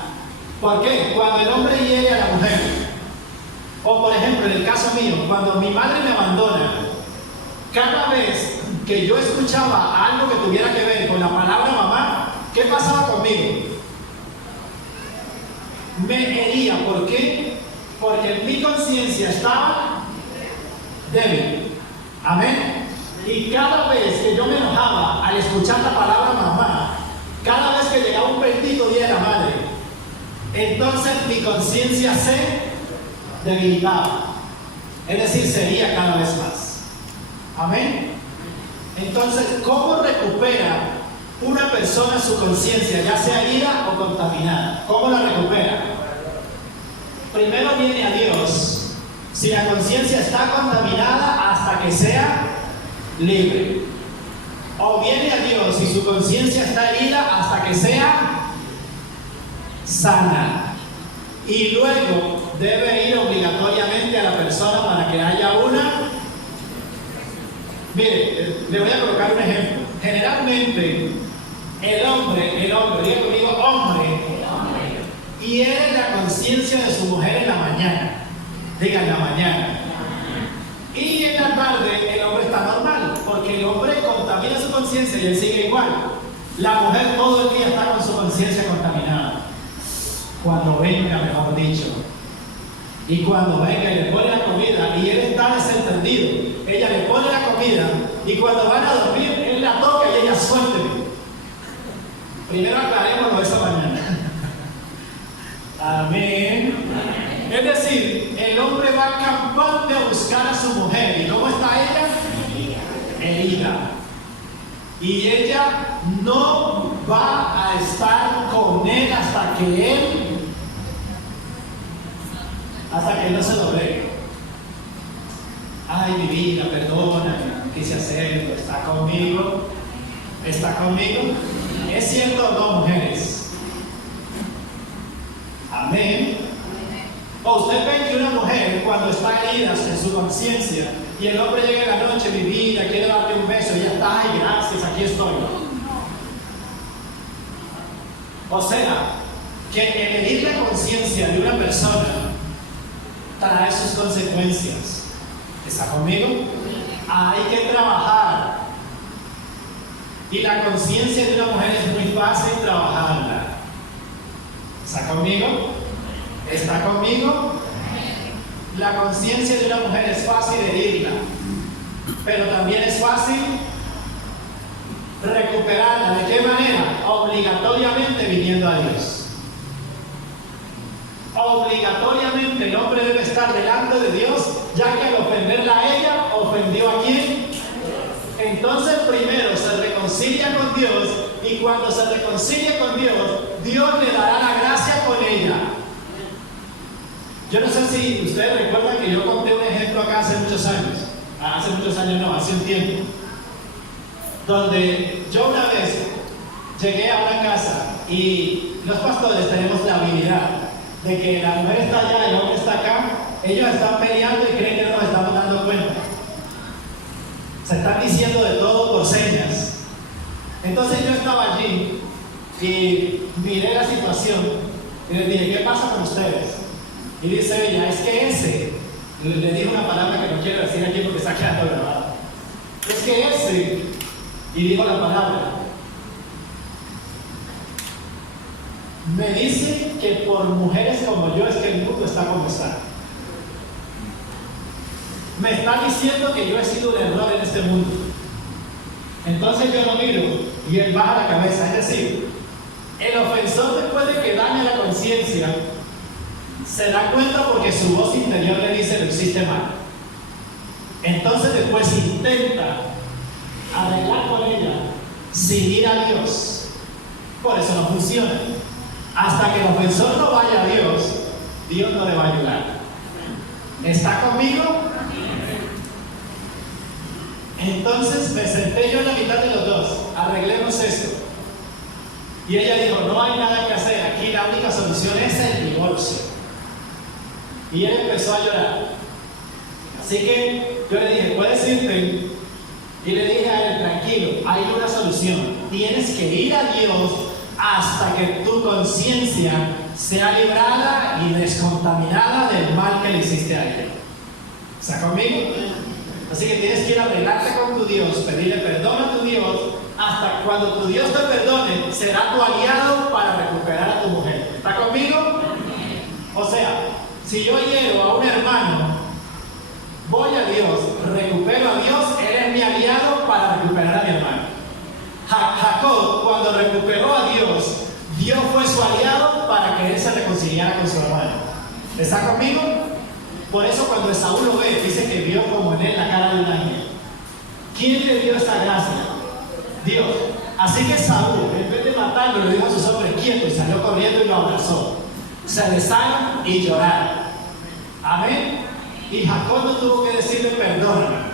¿Por qué? Cuando el hombre hiere a la mujer, o por ejemplo, en el caso mío, cuando mi madre me abandona, cada vez que yo escuchaba algo que tuviera que ver con la palabra mamá, ¿qué pasaba conmigo? Me hería. ¿Por qué? Porque mi conciencia estaba débil. Amén. Y cada vez que yo me enojaba al escuchar la palabra mamá, cada vez que llegaba un bendito día de la madre, entonces mi conciencia se debilitaba. Es decir, sería cada vez más. Amén. Entonces, ¿cómo recupera una persona su conciencia, ya sea herida o contaminada? ¿Cómo la recupera? Primero viene a Dios. Si la conciencia está contaminada, hasta que sea libre. O viene a Dios y su conciencia está herida hasta que sea sana. Y luego debe ir obligatoriamente a la persona para que haya una. Mire, le voy a colocar un ejemplo. Generalmente, el hombre, diga conmigo, hombre, hiere la conciencia de su mujer en la mañana. Diga, en la mañana. Y en la tarde el hombre está normal, porque el hombre contamina su conciencia y él sigue igual. La mujer todo el día está con su conciencia contaminada. Cuando venga, mejor dicho, y cuando venga y le pone la comida y él está desentendido, ella le pone la comida y cuando van a dormir él la toca y ella suélteme. Primero aclarémoslo esa mañana. Amén. Es decir, el hombre va campante a buscar a su mujer. ¿Y cómo está ella? Herida. Y ella no va a estar con él hasta que él no se doblegue. Ay, mi vida, perdóname, quise hacerlo, está conmigo. ¿Está conmigo? ¿Es cierto o no, mujeres? Amén. O usted ve que una mujer cuando está herida en su conciencia y el hombre llega en la noche, mi vida, quiere darle un beso y ya está, ay, gracias, aquí estoy. O sea, que el herir la conciencia de una persona trae sus consecuencias. ¿Está conmigo? Hay que trabajar. Y la conciencia de una mujer es muy fácil trabajarla. ¿Está conmigo? ¿Está conmigo? La conciencia de una mujer es fácil herirla, pero también es fácil recuperarla. ¿De qué manera? Obligatoriamente viniendo a Dios. Obligatoriamente el hombre debe estar delante de Dios, ya que al ofenderla a ella, ofendió a quién. Entonces primero se reconcilia con Dios, y cuando se reconcilia con Dios, Dios le dará la gracia con ella. Yo no sé si ustedes recuerdan que yo conté un ejemplo acá hace muchos años. Hace muchos años no, hace un tiempo. Donde yo una vez llegué a una casa y los pastores tenemos la habilidad de que la mujer está allá y el hombre está acá. Ellos están peleando y creen que no nos estamos dando cuenta. Se están diciendo de todo por señas. Entonces yo estaba allí y miré la situación y les dije, ¿qué pasa con ustedes? Y dice ella, es que ese, le dijo una palabra que no quiero decir aquí porque está quedando grabado. Es que ese, y dijo la palabra, me dice que por mujeres como yo es que el mundo está como está. Me está diciendo que yo he sido un error en este mundo. Entonces yo lo miro y él baja la cabeza. Es decir, el ofensor, después de que daña la conciencia, se da cuenta porque su voz interior le dice lo hiciste mal. Entonces después intenta arreglar con ella sin ir a Dios. Por eso no funciona. Hasta que el ofensor no vaya a Dios, Dios no le va a ayudar. ¿Está conmigo? Entonces me senté yo en la mitad de los dos. Arreglemos esto. Y ella dijo, no hay nada que hacer. Aquí la única solución es el divorcio. Y él empezó a llorar. Así que yo le dije, ¿puedes irte? Y le dije a él, tranquilo, hay una solución. Tienes que ir a Dios hasta que tu conciencia sea librada y descontaminada del mal que le hiciste a ella. ¿Está conmigo? Así que tienes que ir a arreglarte con tu Dios, pedirle perdón a tu Dios, hasta cuando tu Dios te perdone, será tu aliado para recuperar a tu mujer. ¿Está conmigo? O sea, si yo hiero a un hermano, voy a Dios, recupero a Dios, Él es mi aliado para recuperar a mi hermano. Jacob, cuando recuperó a Dios, Dios fue su aliado para que él se reconciliara con su hermano. ¿Está conmigo? Por eso cuando Esaú lo ve, dice que vio como en él la cara de un ángel. ¿Quién le dio esa gracia? Dios. Así que Esaú, en vez de matarlo, le dijo a sus hombres quietos y salió corriendo y lo abrazó. Se besaron y lloraron. Amén. Y Jacob no tuvo que decirle perdóname.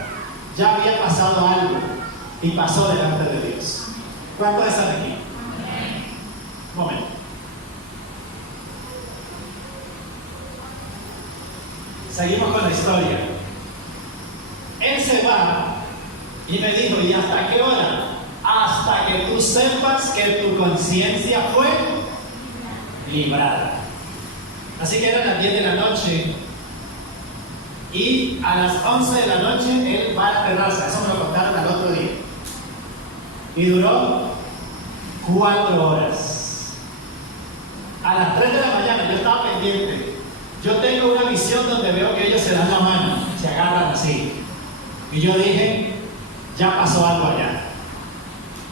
ya había pasado algo y pasó delante de Dios. ¿Cuántos están aquí? Un momento. Seguimos con la historia. Él se va y me dijo, ¿y hasta qué hora? Hasta que tú sepas que tu conciencia fue librada. Así que eran las 10 de la noche y a las 11 de la noche él va a la terraza. Eso me lo contaron al otro día. Y duró 4 horas. A las 3 de la mañana yo estaba pendiente. Yo tengo una visión donde veo que ellos se dan la mano, se agarran así. Y yo dije, ya pasó algo allá.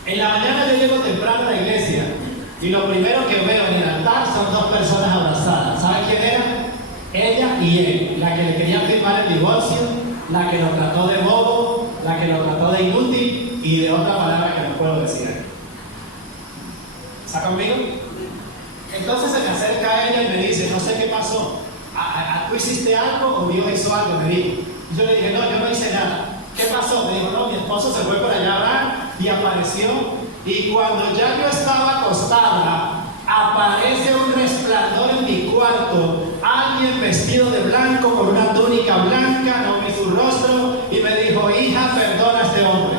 En la mañana yo llego temprano a la iglesia y lo primero que veo en el altar son 2 personas abrazadas. ¿Saben quién eran? Ella y él. La que le quería firmar el divorcio, la que lo trató de bobo, la que lo trató de inútil y de otra palabra que no puedo decir. ¿Está conmigo? Entonces se me acerca a ella y me dice, no sé qué pasó. ¿Tú hiciste algo o Dios hizo algo? Me dijo. Yo le dije, no, yo no hice nada. ¿Qué pasó? Me dijo, no, mi esposo se fue por allá a orar y apareció. Y cuando ya yo estaba acostada, aparece un resplandor en mi cuarto. Alguien vestido de blanco con una túnica blanca, no vi su rostro, y me dijo, hija, perdona a este hombre.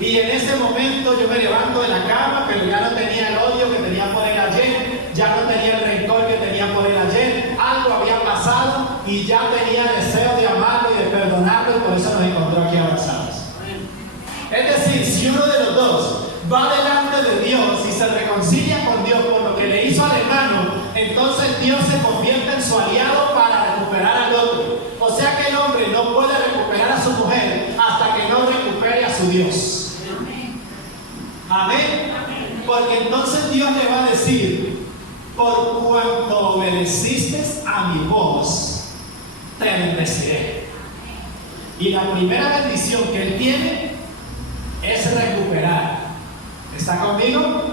Y en ese momento yo me levanto de la cama, pero ya no tenía el odio que tenía por él ayer, ya no tenía el rencor que tenía por él ayer, algo había pasado y ya tenía deseo de amarlo y de perdonarlo, y por eso nos encontró aquí abrazados. Es decir, si uno de los dos va delante de Dios y se reconcilia con Dios por lo que le hizo al hermano, entonces Dios se convierte en su aliado para recuperar al otro. O sea que el hombre no puede recuperar a su mujer hasta que no recupere a su Dios. Amén. Porque entonces Dios le va a decir, por cuanto obedeciste a mi voz, te bendeciré. Y la primera bendición que él tiene es recuperar. ¿Está conmigo?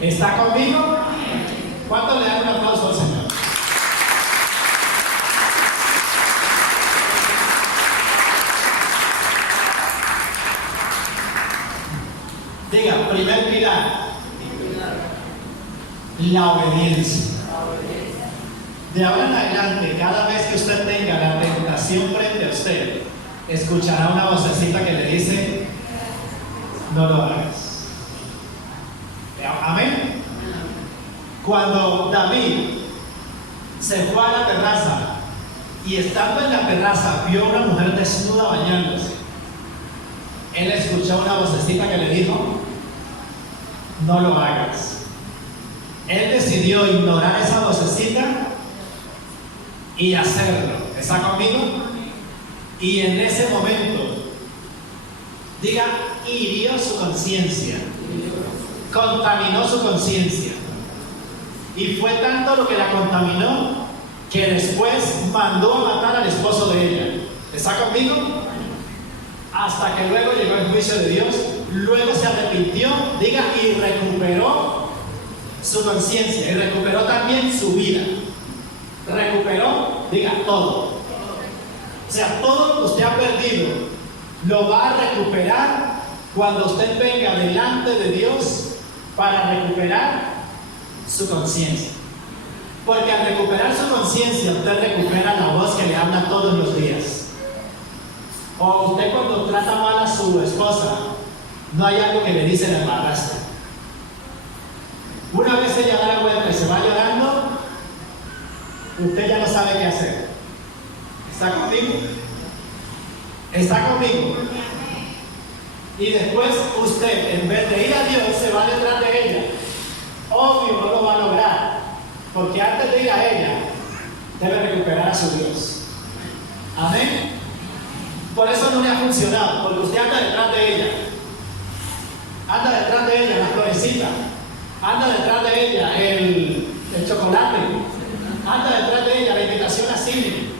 ¿Está conmigo? ¿Cuánto le dan un aplauso al Señor? Diga, primer pilar, la obediencia. De ahora en adelante, cada vez que usted tenga la tentación frente a usted, escuchará una vocecita que le dice, no lo hagas. Amén. Cuando David se fue a la terraza y estando en la terraza vio a una mujer desnuda bañándose, él escuchó una vocecita que le dijo, no lo hagas. Él decidió ignorar esa vocecita y hacerlo. ¿Está conmigo? Y en ese momento, diga, hirió su conciencia, contaminó su conciencia. Y fue tanto lo que la contaminó que después mandó a matar al esposo de ella. ¿Está conmigo? Hasta que luego llegó el juicio de Dios, luego se arrepintió, diga, y recuperó su conciencia, y recuperó también su vida. Recuperó, diga, todo. O sea, todo lo que usted ha perdido, lo va a recuperar cuando usted venga delante de Dios para recuperar su conciencia. Porque al recuperar su conciencia, usted recupera la voz que le habla todos los días. O usted cuando trata mal a su esposa, no hay algo que le dice la embarraste. Una vez ella da la vuelta y se va llorando, usted ya no sabe qué hacer. ¿Está conmigo? ¿Está conmigo? Y después usted, en vez de ir a Dios, se va detrás de ella. Obvio, no lo va a lograr, porque antes de ir a ella, debe recuperar a su Dios. Amén. Por eso no le ha funcionado, porque usted anda detrás de ella. Anda detrás de ella la florecita. Anda detrás de ella el chocolate. Anda detrás de ella la invitación a cine.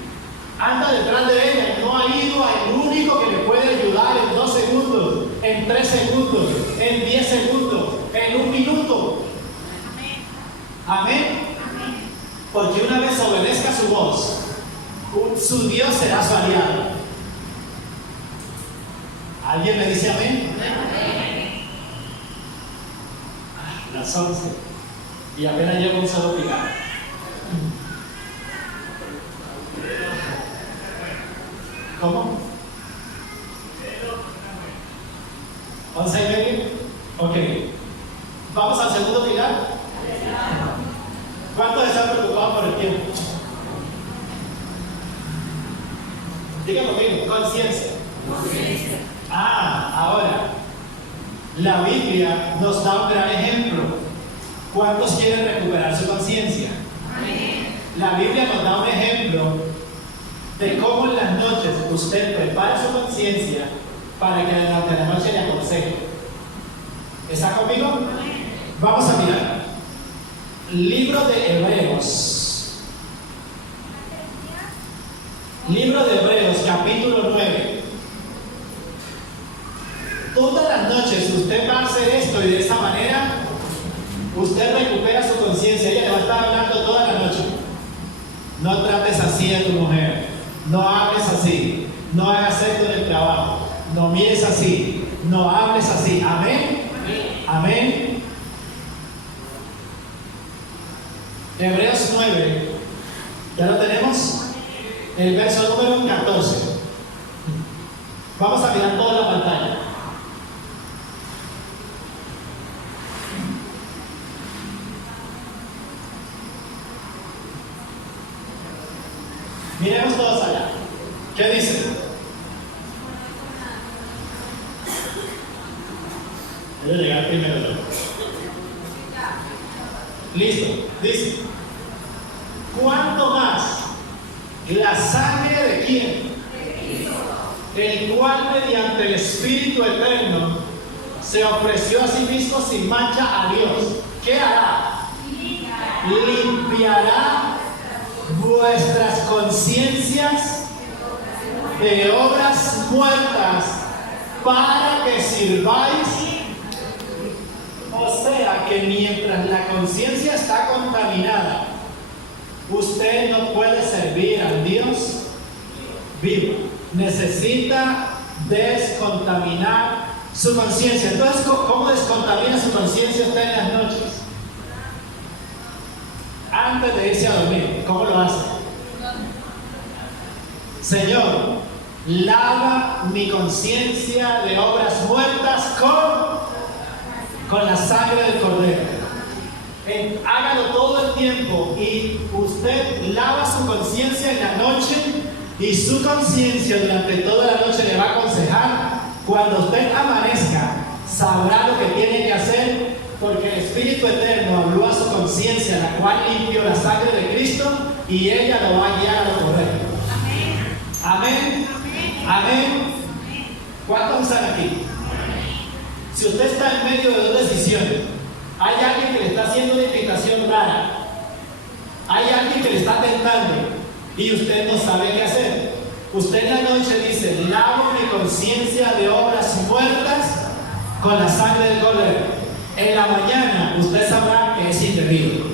Anda detrás de ella y no ha ido al único que le puede ayudar en 2 segundos, en 3 segundos, en 10 segundos, en 1 minuto. Amén. Porque una vez obedezca su voz, su Dios será su aliado. ¿Alguien me dice amén? Las 11. Y apenas llevo un solo picado. ¿Cómo? ¿11:30? Ok. ¿Vamos al segundo pilar? ¿Cuántos están preocupados por el tiempo? Digan conmigo, conciencia. Ahora, la Biblia nos da un gran ejemplo. ¿Cuántos quieren recuperar su conciencia? La Biblia nos da un ejemplo de cómo en las noches usted prepara su conciencia para que durante la noche le aconseje. ¿Está conmigo? Vamos a mirar. Libro de Hebreos. Libro de Hebreos, capítulo 9. Todas las noches usted va a hacer esto y de esa manera usted recupera su conciencia. Ella le va a estar hablando toda la noche. No trates así a tu mujer. No hables así. No hagas esto en el trabajo. No mires así. No hables así. Amén. Amén. Hebreos 9. ¿Ya lo tenemos? El verso número 14. Vamos a mirar toda la pantalla. Miremos todos allá. ¿Qué dice? Voy a llegar primero yo. Listo. Dice: ¿cuánto más la sangre de quién? El cual mediante el Espíritu Eterno se ofreció a sí mismo sin mancha a Dios. ¿Qué hará? Limpiará vuestras conciencias de obras muertas para que sirváis. O sea que mientras la conciencia está contaminada, usted no puede servir al Dios vivo. Necesita descontaminar su conciencia. Entonces, ¿cómo descontamina su conciencia usted en las noches? Antes de irse a dormir, ¿cómo lo hace? Señor, lava mi conciencia de obras muertas con la sangre del Cordero. Hágalo todo el tiempo y usted lava su conciencia en la noche y su conciencia durante toda la noche le va a aconsejar. Cuando usted amanezca, sabrá lo que tiene que hacer, porque el Espíritu Eterno habló a su conciencia, la cual limpió la sangre de Cristo, y ella lo va a guiar a lo correcto. Amén. Amén. ¿Cuántos están aquí? Si usted está en medio de dos decisiones, hay alguien que le está haciendo una invitación rara, hay alguien que le está tentando y usted no sabe qué hacer. Usted en la noche dice: lavo mi conciencia de obras muertas con la sangre del Cordero. En la mañana usted sabrá que es indebido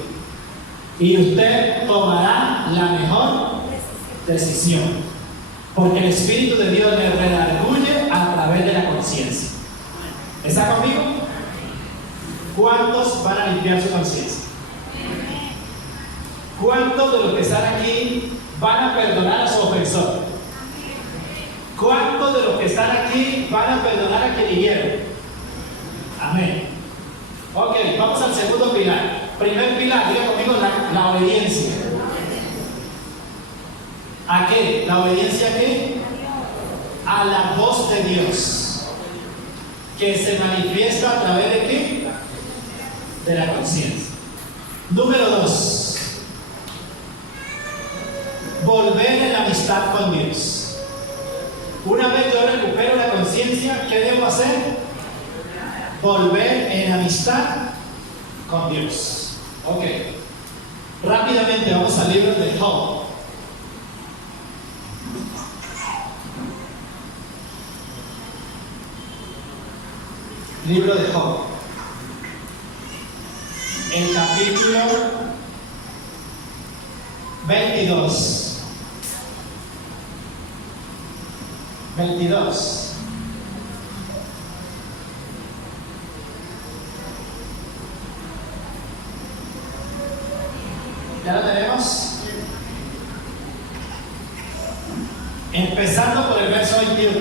y usted tomará la mejor decisión, porque el Espíritu de Dios le redarguye a través de la conciencia. ¿Está conmigo? ¿Cuántos van a limpiar su conciencia? ¿Cuántos de los que están aquí van a perdonar a su ofensor? ¿Cuántos de los que están aquí van a perdonar a quien hirieron? Amén. Ok, vamos al segundo pilar. Primer pilar, diga conmigo, la obediencia. ¿A qué? ¿La obediencia a qué? A la voz de Dios, que se manifiesta a través de qué? De la conciencia. Número 2. Volver en la amistad con Dios. Una vez yo recupero la conciencia, ¿qué debo hacer? Volver en amistad con Dios. Ok. Rápidamente vamos al libro de Job. Libro de Job. El capítulo 22. 22. empezando por el verso 21.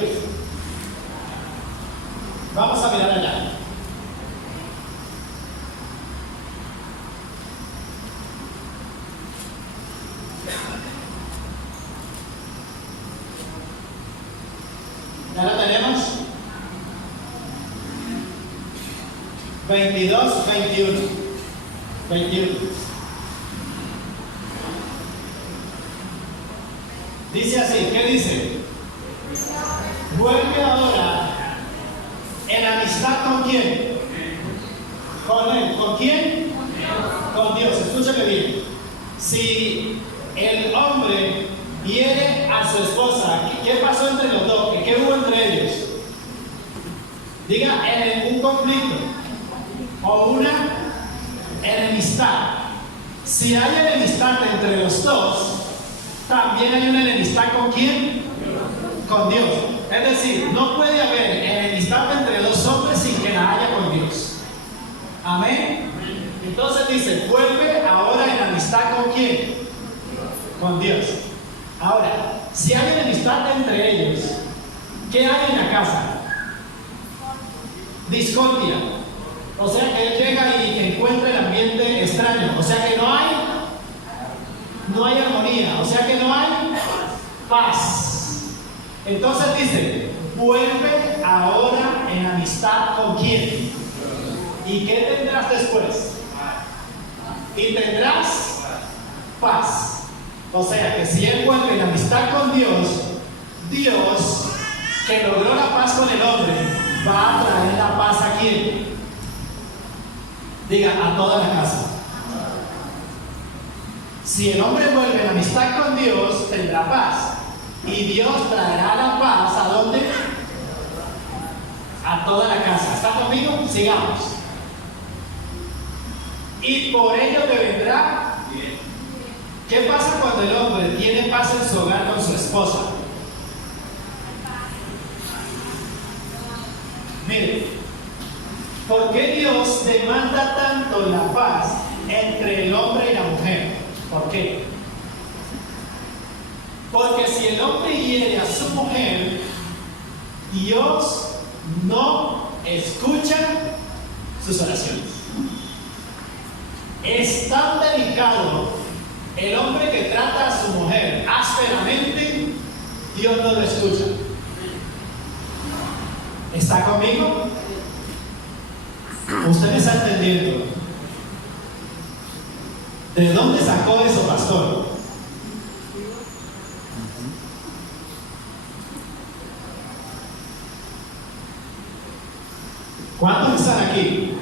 Vamos a mirar allá. ¿Ya lo tenemos? 22, 21. 21. Dice así, ¿qué dice? Vuelve ahora en amistad ¿con quién? Con él. ¿Con quién? Con Dios. Escúchame bien. Si el hombre viene a su esposa, ¿qué pasó entre los dos? ¿Qué hubo entre ellos? Diga, en un conflicto o una enemistad. Si hay enemistad entre los dos, también hay una enemistad ¿con quién? Con Dios. Es decir, no puede haber enemistad entre dos hombres sin que la haya con Dios. Amén. Entonces dice, vuelve ahora en amistad ¿con quién? Con Dios. Ahora, si hay enemistad entre ellos, ¿qué hay en la casa? Discordia. O sea que él llega y encuentra el ambiente extraño. O sea que no hay armonía. O sea que no hay paz. Entonces dice, vuelve ahora en amistad ¿con quién? ¿Y qué tendrás después? Y tendrás paz. O sea que si él vuelve en amistad con Dios, Dios, que logró la paz con el hombre, va a traer la paz ¿a quién? Diga, a toda la casa. Si el hombre vuelve en amistad con Dios, tendrá paz. Y Dios traerá la paz ¿a dónde? A toda la casa. ¿Está conmigo? Sigamos. Y por ello te vendrá. ¿Qué pasa cuando el hombre tiene paz en su hogar con su esposa? Mire, ¿por qué Dios demanda tanto la paz entre el hombre y la mujer? ¿Por qué? Porque si el hombre hiere a su mujer, Dios no escucha sus oraciones. Es tan delicado el hombre que trata a su mujer ásperamente, Dios no lo escucha. ¿Está conmigo? Usted me está entendiendo. ¿De dónde sacó eso, pastor? ¿Cuántos están aquí?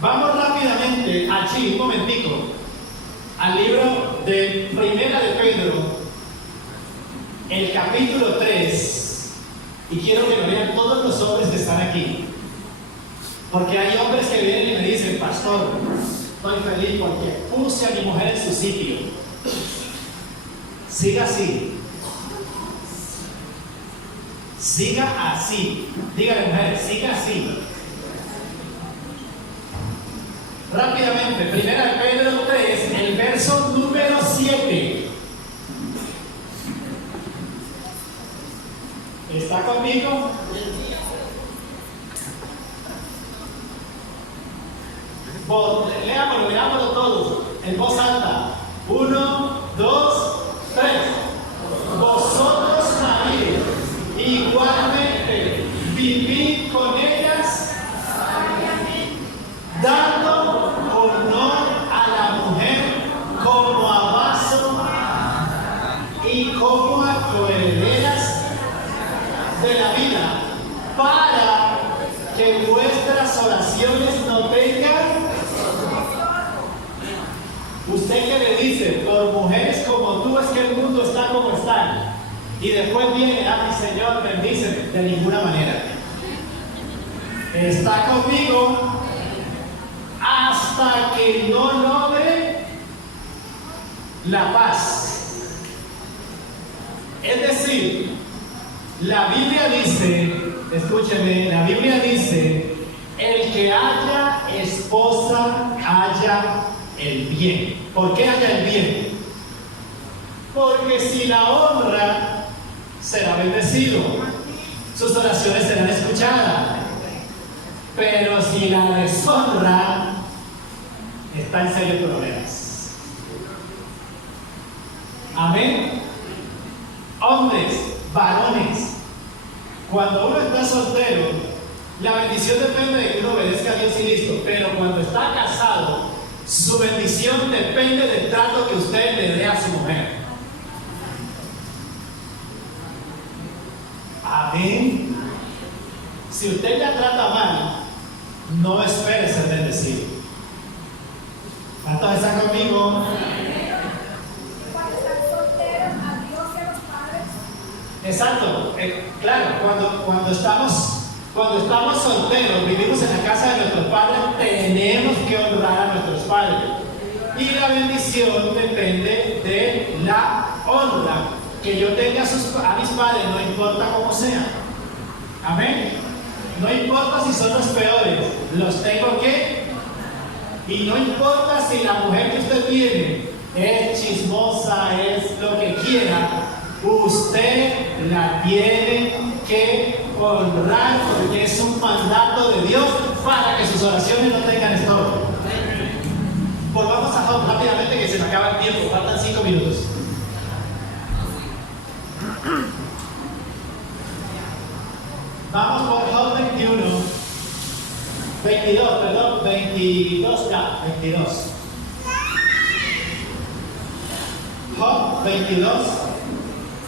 Vamos rápidamente allí, un momentico, al libro de Primera de Pedro, el capítulo 3, y quiero que lo vean todos los hombres que están aquí, porque hay hombres que vienen y me dicen, pastor, estoy feliz porque puse a mi mujer en su sitio. Siga así. Siga así. Dígale, mujer, siga así. Rápidamente, Primera de Pedro 3, el verso número 7. ¿Está conmigo? Leámoslo todos, en voz alta. 1, 2, 3. Vosotros maridos, igualmente, vivid con ellas, dando honor a la mujer como a vaso y como a coherederas de la vida, para que vuestras oraciones no tengan. Usted que le dice, por mujeres como tú es que el mundo está como está, y después viene, mi Señor, bendice, de ninguna manera. Está conmigo hasta que no logre la paz. Es decir, la Biblia dice, escúcheme, la Biblia dice, el que haya esposa, haya el bien. ¿Por qué haya el bien? Porque si la honra, será bendecido. Sus oraciones serán escuchadas. Pero si la deshonra, está en serios problemas. Amén. Hombres, varones, cuando uno está soltero, la bendición depende de que uno obedezca a Dios y listo. Pero cuando está casado, su bendición depende del trato que usted le dé a su mujer. Amén. Si usted la trata mal, no espere ser bendecido. ¿Cuántos están conmigo? Cuando están solteros, a Dios y a los padres. Exacto. Claro, cuando estamos solteros, vivimos en la casa de nuestros padres, tenemos que honrar a nuestros padres. Y la bendición depende de la honra que yo tenga a mis padres, no importa cómo sean. Amén. No importa si son los peores, los tengo que. Y no importa si la mujer que usted tiene es chismosa, es lo que quiera, usted la tiene que honrar porque es un mandato de Dios para que sus oraciones no tengan estorbo. Volvamos a Job rápidamente que se me acaba el tiempo, faltan 5 minutos. Vamos por Job 22. Job 22,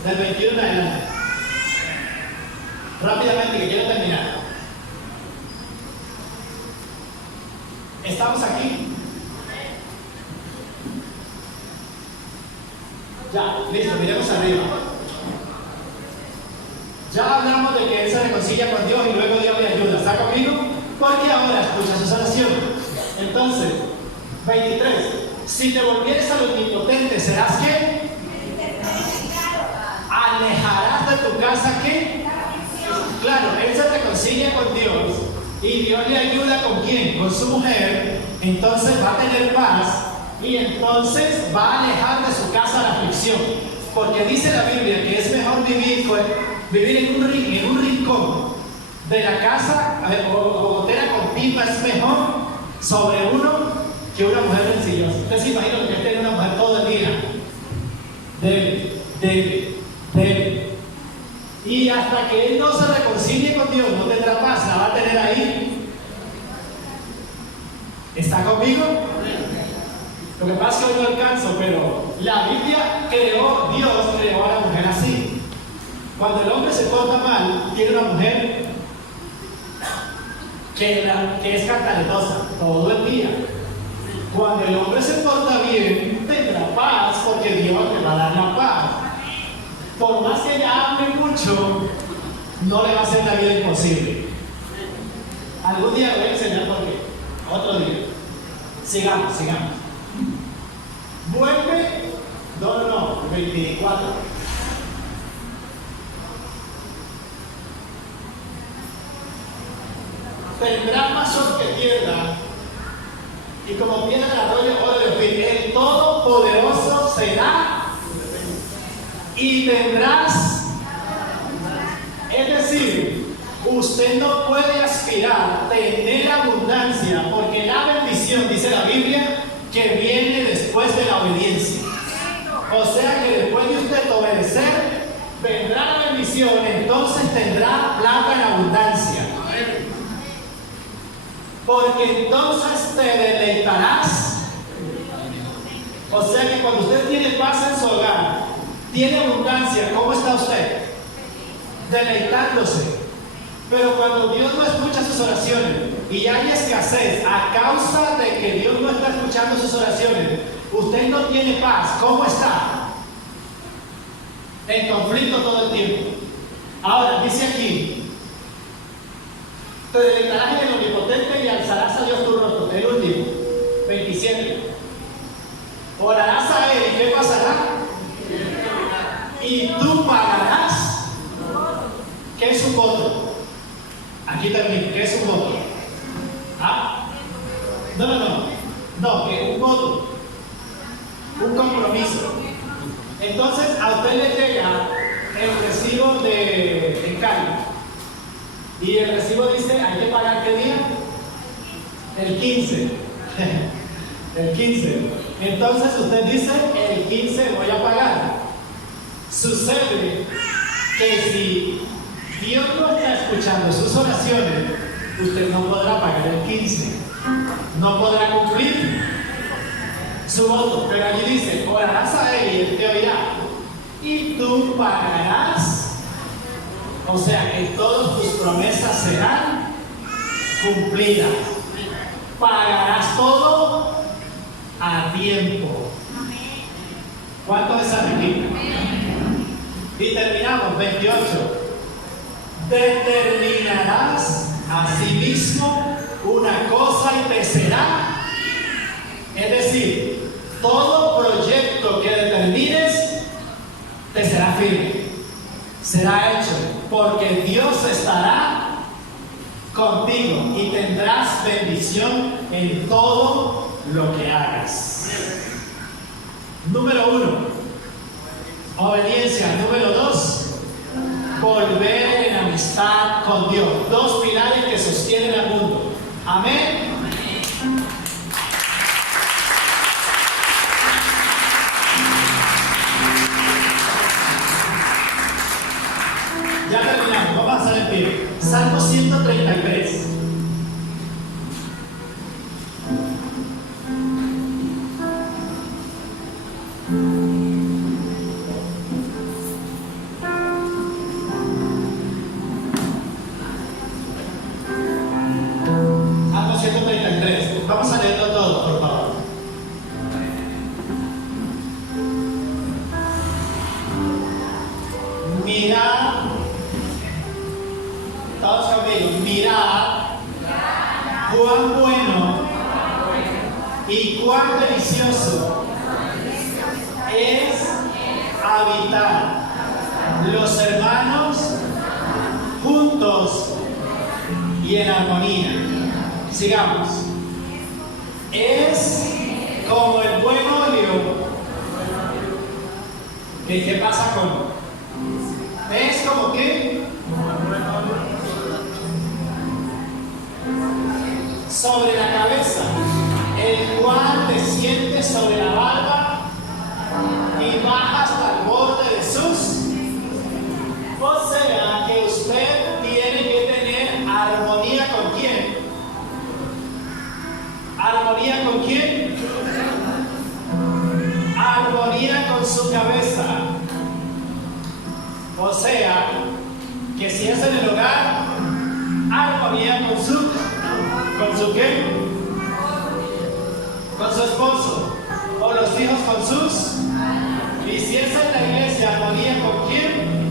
del 21 en adelante. Rápidamente que quiero terminar. ¿Estamos aquí? Ya, listo, miremos arriba. Ya hablamos de que él se reconcilia con Dios y luego Dios le ayuda. ¿Está conmigo? Porque ahora escucha sus oraciones. Entonces, 23. Si te volvieres a lo omnipotente, ¿serás qué? ¿Alejarás de tu casa qué? Claro, él se reconcilia con Dios y Dios le ayuda ¿con quién? Con su mujer. Entonces va a tener paz y entonces va a alejar de su casa la aflicción. Porque dice la Biblia que es mejor vivir en un rincón de la casa o gotera continua, es mejor sobre uno que una mujer rencillosa. Usted se imagina que usted tiene una mujer todo el día débil. Y hasta que él no se reconcilie con Dios, no tendrá paz, la va a tener ahí. ¿Está conmigo? Lo que pasa es que hoy no alcanzo, pero la Biblia Dios creó a la mujer así. Cuando el hombre se porta mal, tiene una mujer que es cantarosa todo el día. Cuando el hombre se porta bien, tendrá paz, porque Dios le va a dar la paz. Por más que ella hable mucho, no le va a hacer la vida imposible. Algún día voy a enseñar por qué. Otro día. Sigamos. Vuelve. No, 24. Tendrá más sol que tierra, y como viene el arroyo el Todopoderoso será, y tendrás. Es decir, usted no puede aspirar a tener abundancia, porque la bendición, dice la Biblia, que viene después de la obediencia. O sea que después de usted obedecer, vendrá la bendición, entonces tendrá plata en abundancia. Porque entonces te deleitarás. O sea que cuando usted tiene paz en su hogar, tiene abundancia, ¿cómo está usted? Deleitándose. Pero cuando Dios no escucha sus oraciones y hay escasez a causa de que Dios no está escuchando sus oraciones, usted no tiene paz, ¿cómo está? En conflicto todo el tiempo. Ahora, dice aquí, te deleitarás en el omnipotente y alzarás a Dios tu rostro. El último, 27. Orarás a Él y ¿qué pasará? Y tú pagarás. ¿Qué es un voto? Aquí termino. ¿Qué es un voto? ¿Ah? No, que un voto. Un compromiso. Entonces a usted le llega el recibo de Cali y el recibo dice hay que pagar ¿qué día? El 15. El 15. Entonces usted dice el 15 voy a pagar. Sucede que si Dios no está escuchando sus oraciones, usted no podrá pagar el 15, no podrá cumplir su voto. Pero allí dice, orarás a él y él te oirá y tú pagarás. O sea que todas tus promesas serán cumplidas. Pagarás todo a tiempo. ¿Cuánto es aquí? Y terminamos, 28. Determinarás asimismo una cosa y te será. Es decir, todo proyecto que determines te será firme, será hecho, porque Dios estará contigo y tendrás bendición en todo lo que hagas. Número 1, obediencia. Número 2, volver en amistad con Dios. Dos pilares que sostienen al mundo. Amén. Ya terminamos, vamos a hacer el pie. Salmo 133. Salmo 133. Vamos a leerlo todo, por favor. Mirad, todos conmigo, mirad cuán bueno y cuán delicioso es habitar los hermanos juntos y en armonía. Sigamos. Es como el buen óleo. ¿Qué pasa con? Es como que sobre la cabeza, el cual desciende sobre la barba y baja hasta el borde de sus. O sea que usted tiene que tener armonía con quién. ¿Armonía con quién? Armonía con su cabeza. O sea que si es en el hogar, armonía con su ¿qué? Con su esposo. O los hijos con sus. Y si es en la iglesia, armonía con quién?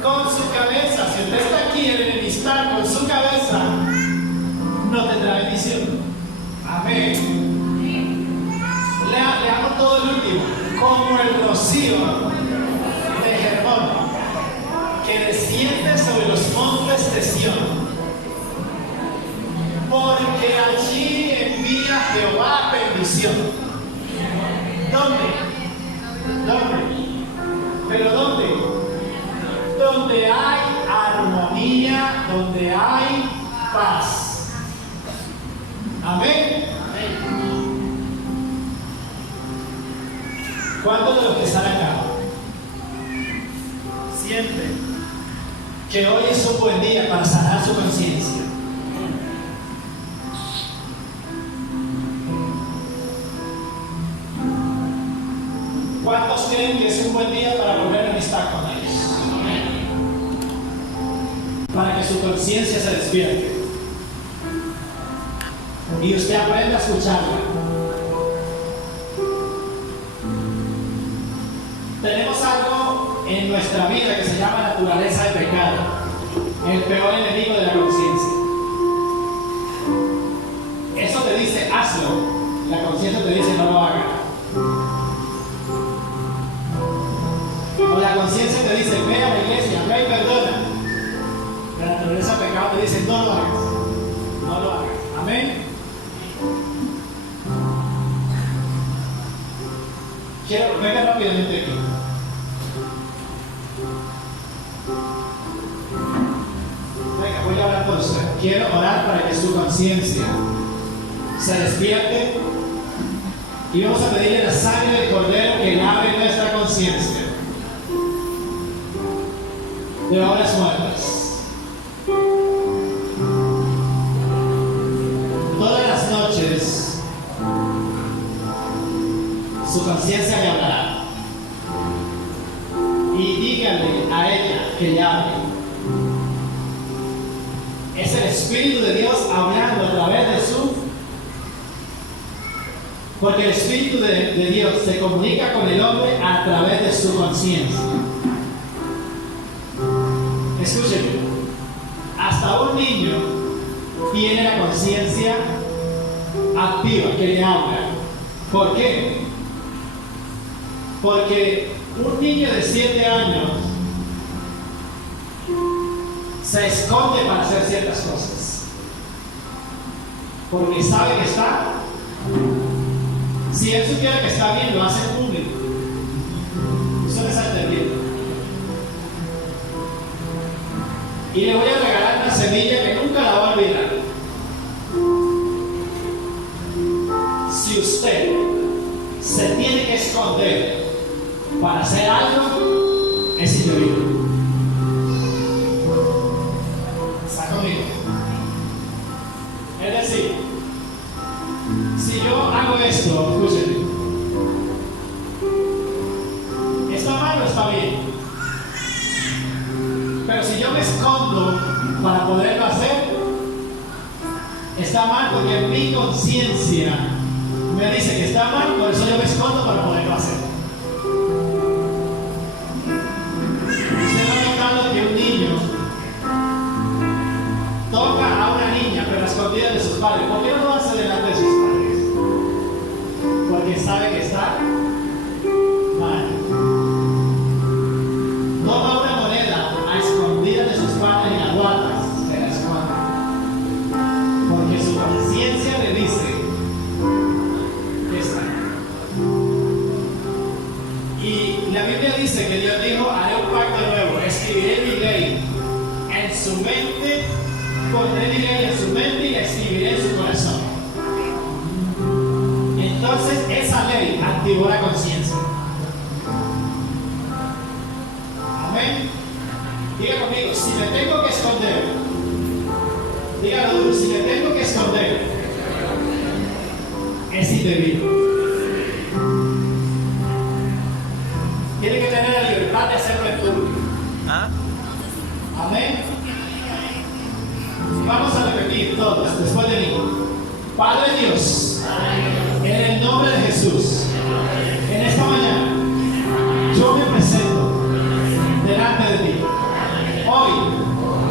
Con su cabeza. Si usted está aquí en enemistad con su cabeza, no tendrá bendición. Amén. Leamos todo el último. Como el rocío de Hermón, que desciende sobre los montes de Sión. Porque allí envía Jehová bendición. ¿Dónde? ¿Dónde? ¿Pero dónde? Donde hay armonía, donde hay paz. Amén. ¿Cuántos de los que están acá sienten que hoy es un buen día para sanar su conciencia? ¿Cuántos creen que es un buen día para volver a amistad con ellos? Para que su conciencia se despierte y usted aprenda a escucharla. Tenemos algo en nuestra vida que se llama naturaleza de pecado, el peor enemigo de la conciencia. Eso te dice hazlo, la conciencia te dice no lo hagas. O la conciencia te dice ve a la iglesia, ve y perdona. La naturaleza de pecado te dice no lo hagas, no lo hagas. Amén. Quiero, venga rápidamente aquí. Venga, voy a orar por usted. Quiero orar para que su conciencia se despierte y vamos a pedirle la sangre del Cordero que lave nuestra conciencia de obras muertas. Todas las noches su conciencia le hablará y dígale a ella que le hable. Es el Espíritu de Dios hablando a través de su... Porque el Espíritu de Dios se comunica con el hombre a través de su conciencia. Escúcheme, hasta un niño tiene la conciencia activa que le habla. ¿Por qué? Porque un niño de 7 años se esconde para hacer ciertas cosas, porque sabe que está. Si él supiera que está bien, lo hace público. Eso me está entendiendo. Y le voy a regalar una semilla que nunca la va a olvidar. Si usted se tiene que esconder para hacer algo, es indebido. ¿Está conmigo? Es decir, si yo hago esto, escúcheme, ¿está mal o está bien? Pero si yo me escondo para poderlo hacer, está mal porque mi conciencia me dice que está mal, por eso yo me escondo para poderlo hacer. Usted va notando que un niño toca a una niña, pero a escondidas de sus padres. ¿Por qué no lo hace delante de sus padres? Porque sabe que está mal. Toma una moneda a escondidas de sus padres y la guarda, se la esconde. Porque su conciencia le dice que está mal. Y la Biblia dice que Dios dijo: haré un pacto nuevo, escribiré mi ley en su mente, pondré mi ley en su mente y la escribiré en su corazón. Entonces esa ley activó la conciencia. Amén. Diga conmigo, si me tengo que esconder, dígalo duro, si me tengo que esconder, es indebido. Tiene que tener la libertad de hacerlo en público. Amén. Vamos a repetir todos después de mí. Padre Dios, en el nombre de Jesús, en esta mañana yo me presento delante de ti. Hoy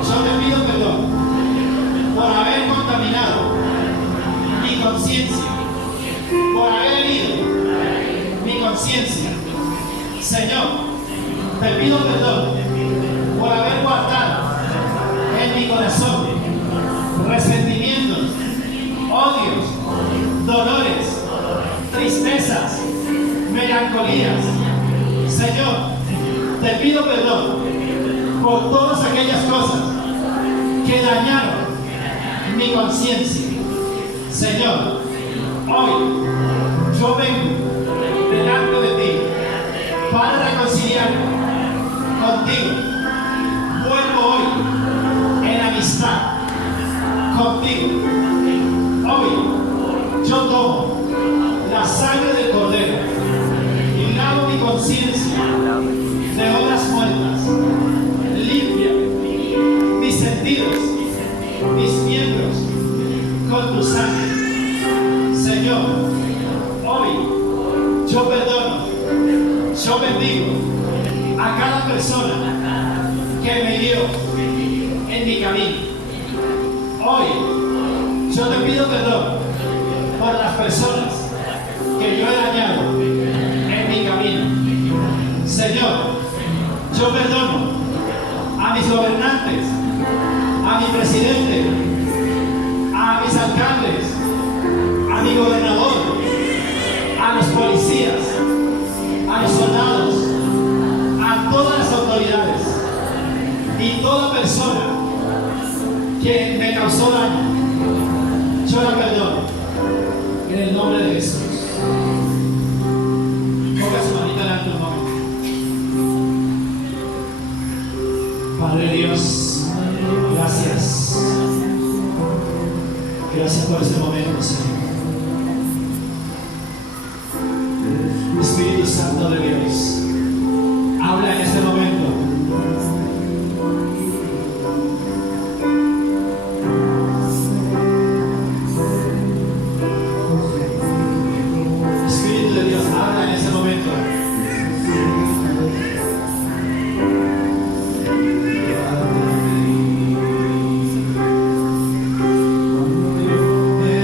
yo te pido perdón por haber contaminado mi conciencia, por haber herido mi conciencia. Señor, te pido perdón por haber guardado en mi corazón resentimientos, odios, dolores, tristezas, melancolías. Señor, te pido perdón por todas aquellas cosas que dañaron mi conciencia. Señor, hoy yo vengo delante de ti para reconciliarme contigo. Vuelvo hoy en amistad contigo. Hoy yo tomo la sangre del Cordero y lavo mi conciencia de obras muertas. Limpia mis sentidos, mis miembros con tu sangre. Señor, hoy yo perdono, yo bendigo a cada persona que me hirió en mi camino. Hoy yo te pido perdón por las personas que yo he dañado en mi camino. Señor, yo perdono a mis gobernantes, a mi presidente, a mis alcaldes, a mi gobernador, a los policías, a los soldados, a todas las autoridades. que me causó daño, yo la perdono en el nombre de Jesús. Ponga su manita delante un momento. Padre Dios, gracias. Gracias por este momento, Señor. Espíritu Santo de Dios, habla en este momento. Espíritu de Dios, habla en este momento.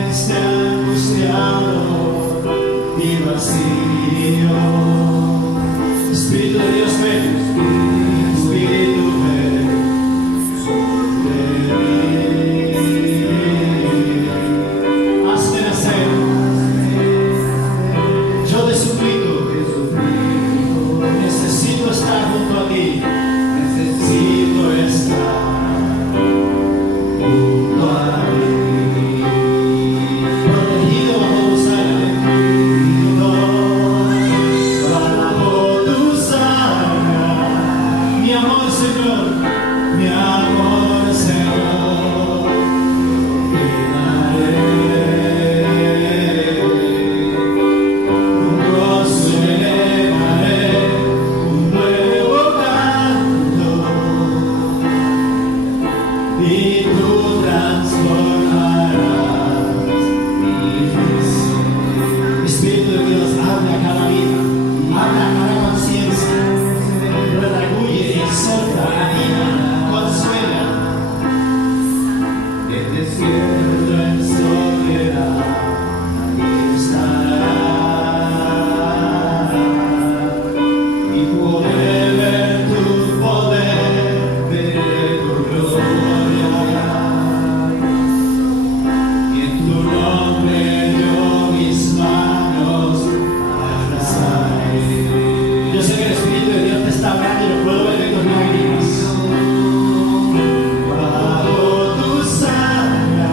Este angustiado y vacío, Espíritu de Dios, ven. Espíritu, ven. Hazme nacer. Yo te suplico, necesito estar junto a ti. Necesito estar junto a ti. Protegido bajo tu sangre. Bajo tu sangre. Mi amor, Señor. Mi amor, Señor. Te daré un gozo, elevaré un nuevo canto, y tú transformarás mi vida. Espíritu de Dios, habla a cada vida, habla a cada conciencia, redarguye, exhorta, anima, consuela. En desierto, en soledad, ahí estará, y poder ver tu poder, ver tu gloria. Y en tu nombre yo mis manos abrazaré. Yo sé que el Espíritu de Dios te está hablando y lo puedo ver en tus lágrimas. Bajo tu sangre,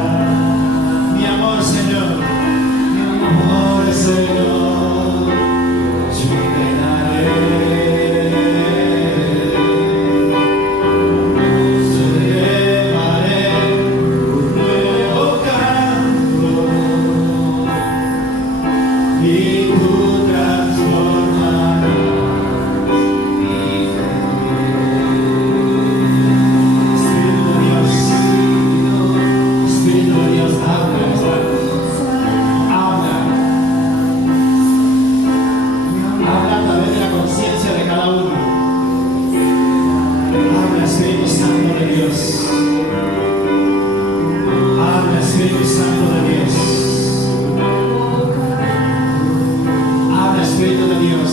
mi amor, Señor, mi amor, Señor, yo te daré. Yo elevaré un nuevo canto, y tú transformarás mi fe. Espíritu de Dios, habla, habla a través de la conciencia de cada uno. Habla, Espíritu Santo de Dios. Habla, Espíritu Santo de Dios. Habla, Espíritu de Dios.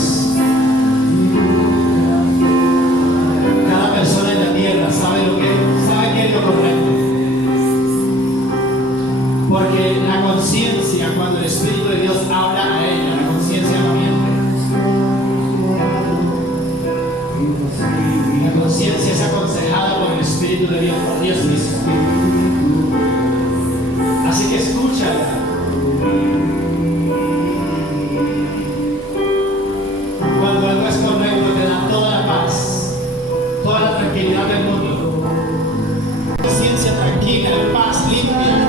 Cada persona en la tierra sabe qué es lo correcto. Porque la conciencia, cuando el Espíritu de Dios habla a ella, la conciencia no miente. La conciencia es aconsejada por el Espíritu de Dios, por Dios mismo. Así que escúchala. Cuando algo es correcto, te da toda la paz, toda la tranquilidad del mundo. Conciencia tranquila, en paz, limpia.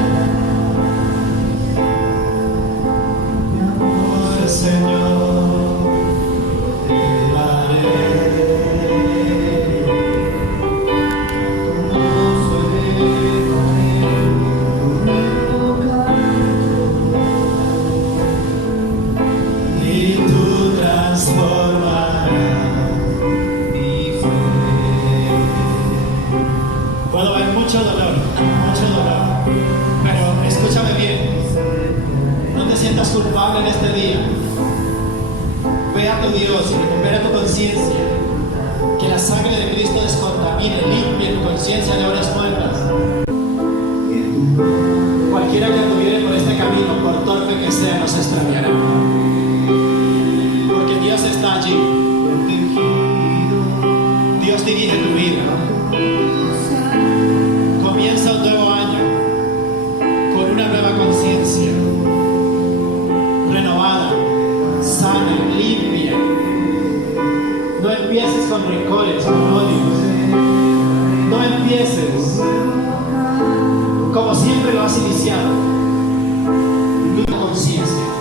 Oh, Señor, te daré. Y tú transformarás mi fe. Puedo ver mucho dolor, pero escúchame bien. No te sientas culpable en este día. Ve a tu Dios y recupera tu conciencia. Que la sangre de Cristo descontamine, limpie tu conciencia de obras muertas. Cualquiera que anduviere por este camino, por torpe que sea, no se extraviará. Porque Dios está allí. Dios dirige tu vida. Comienza un nuevo año. iglesia renovada, sana, limpia. No empieces con rencores, con odios. No empieces como siempre lo has iniciado. Una conciencia.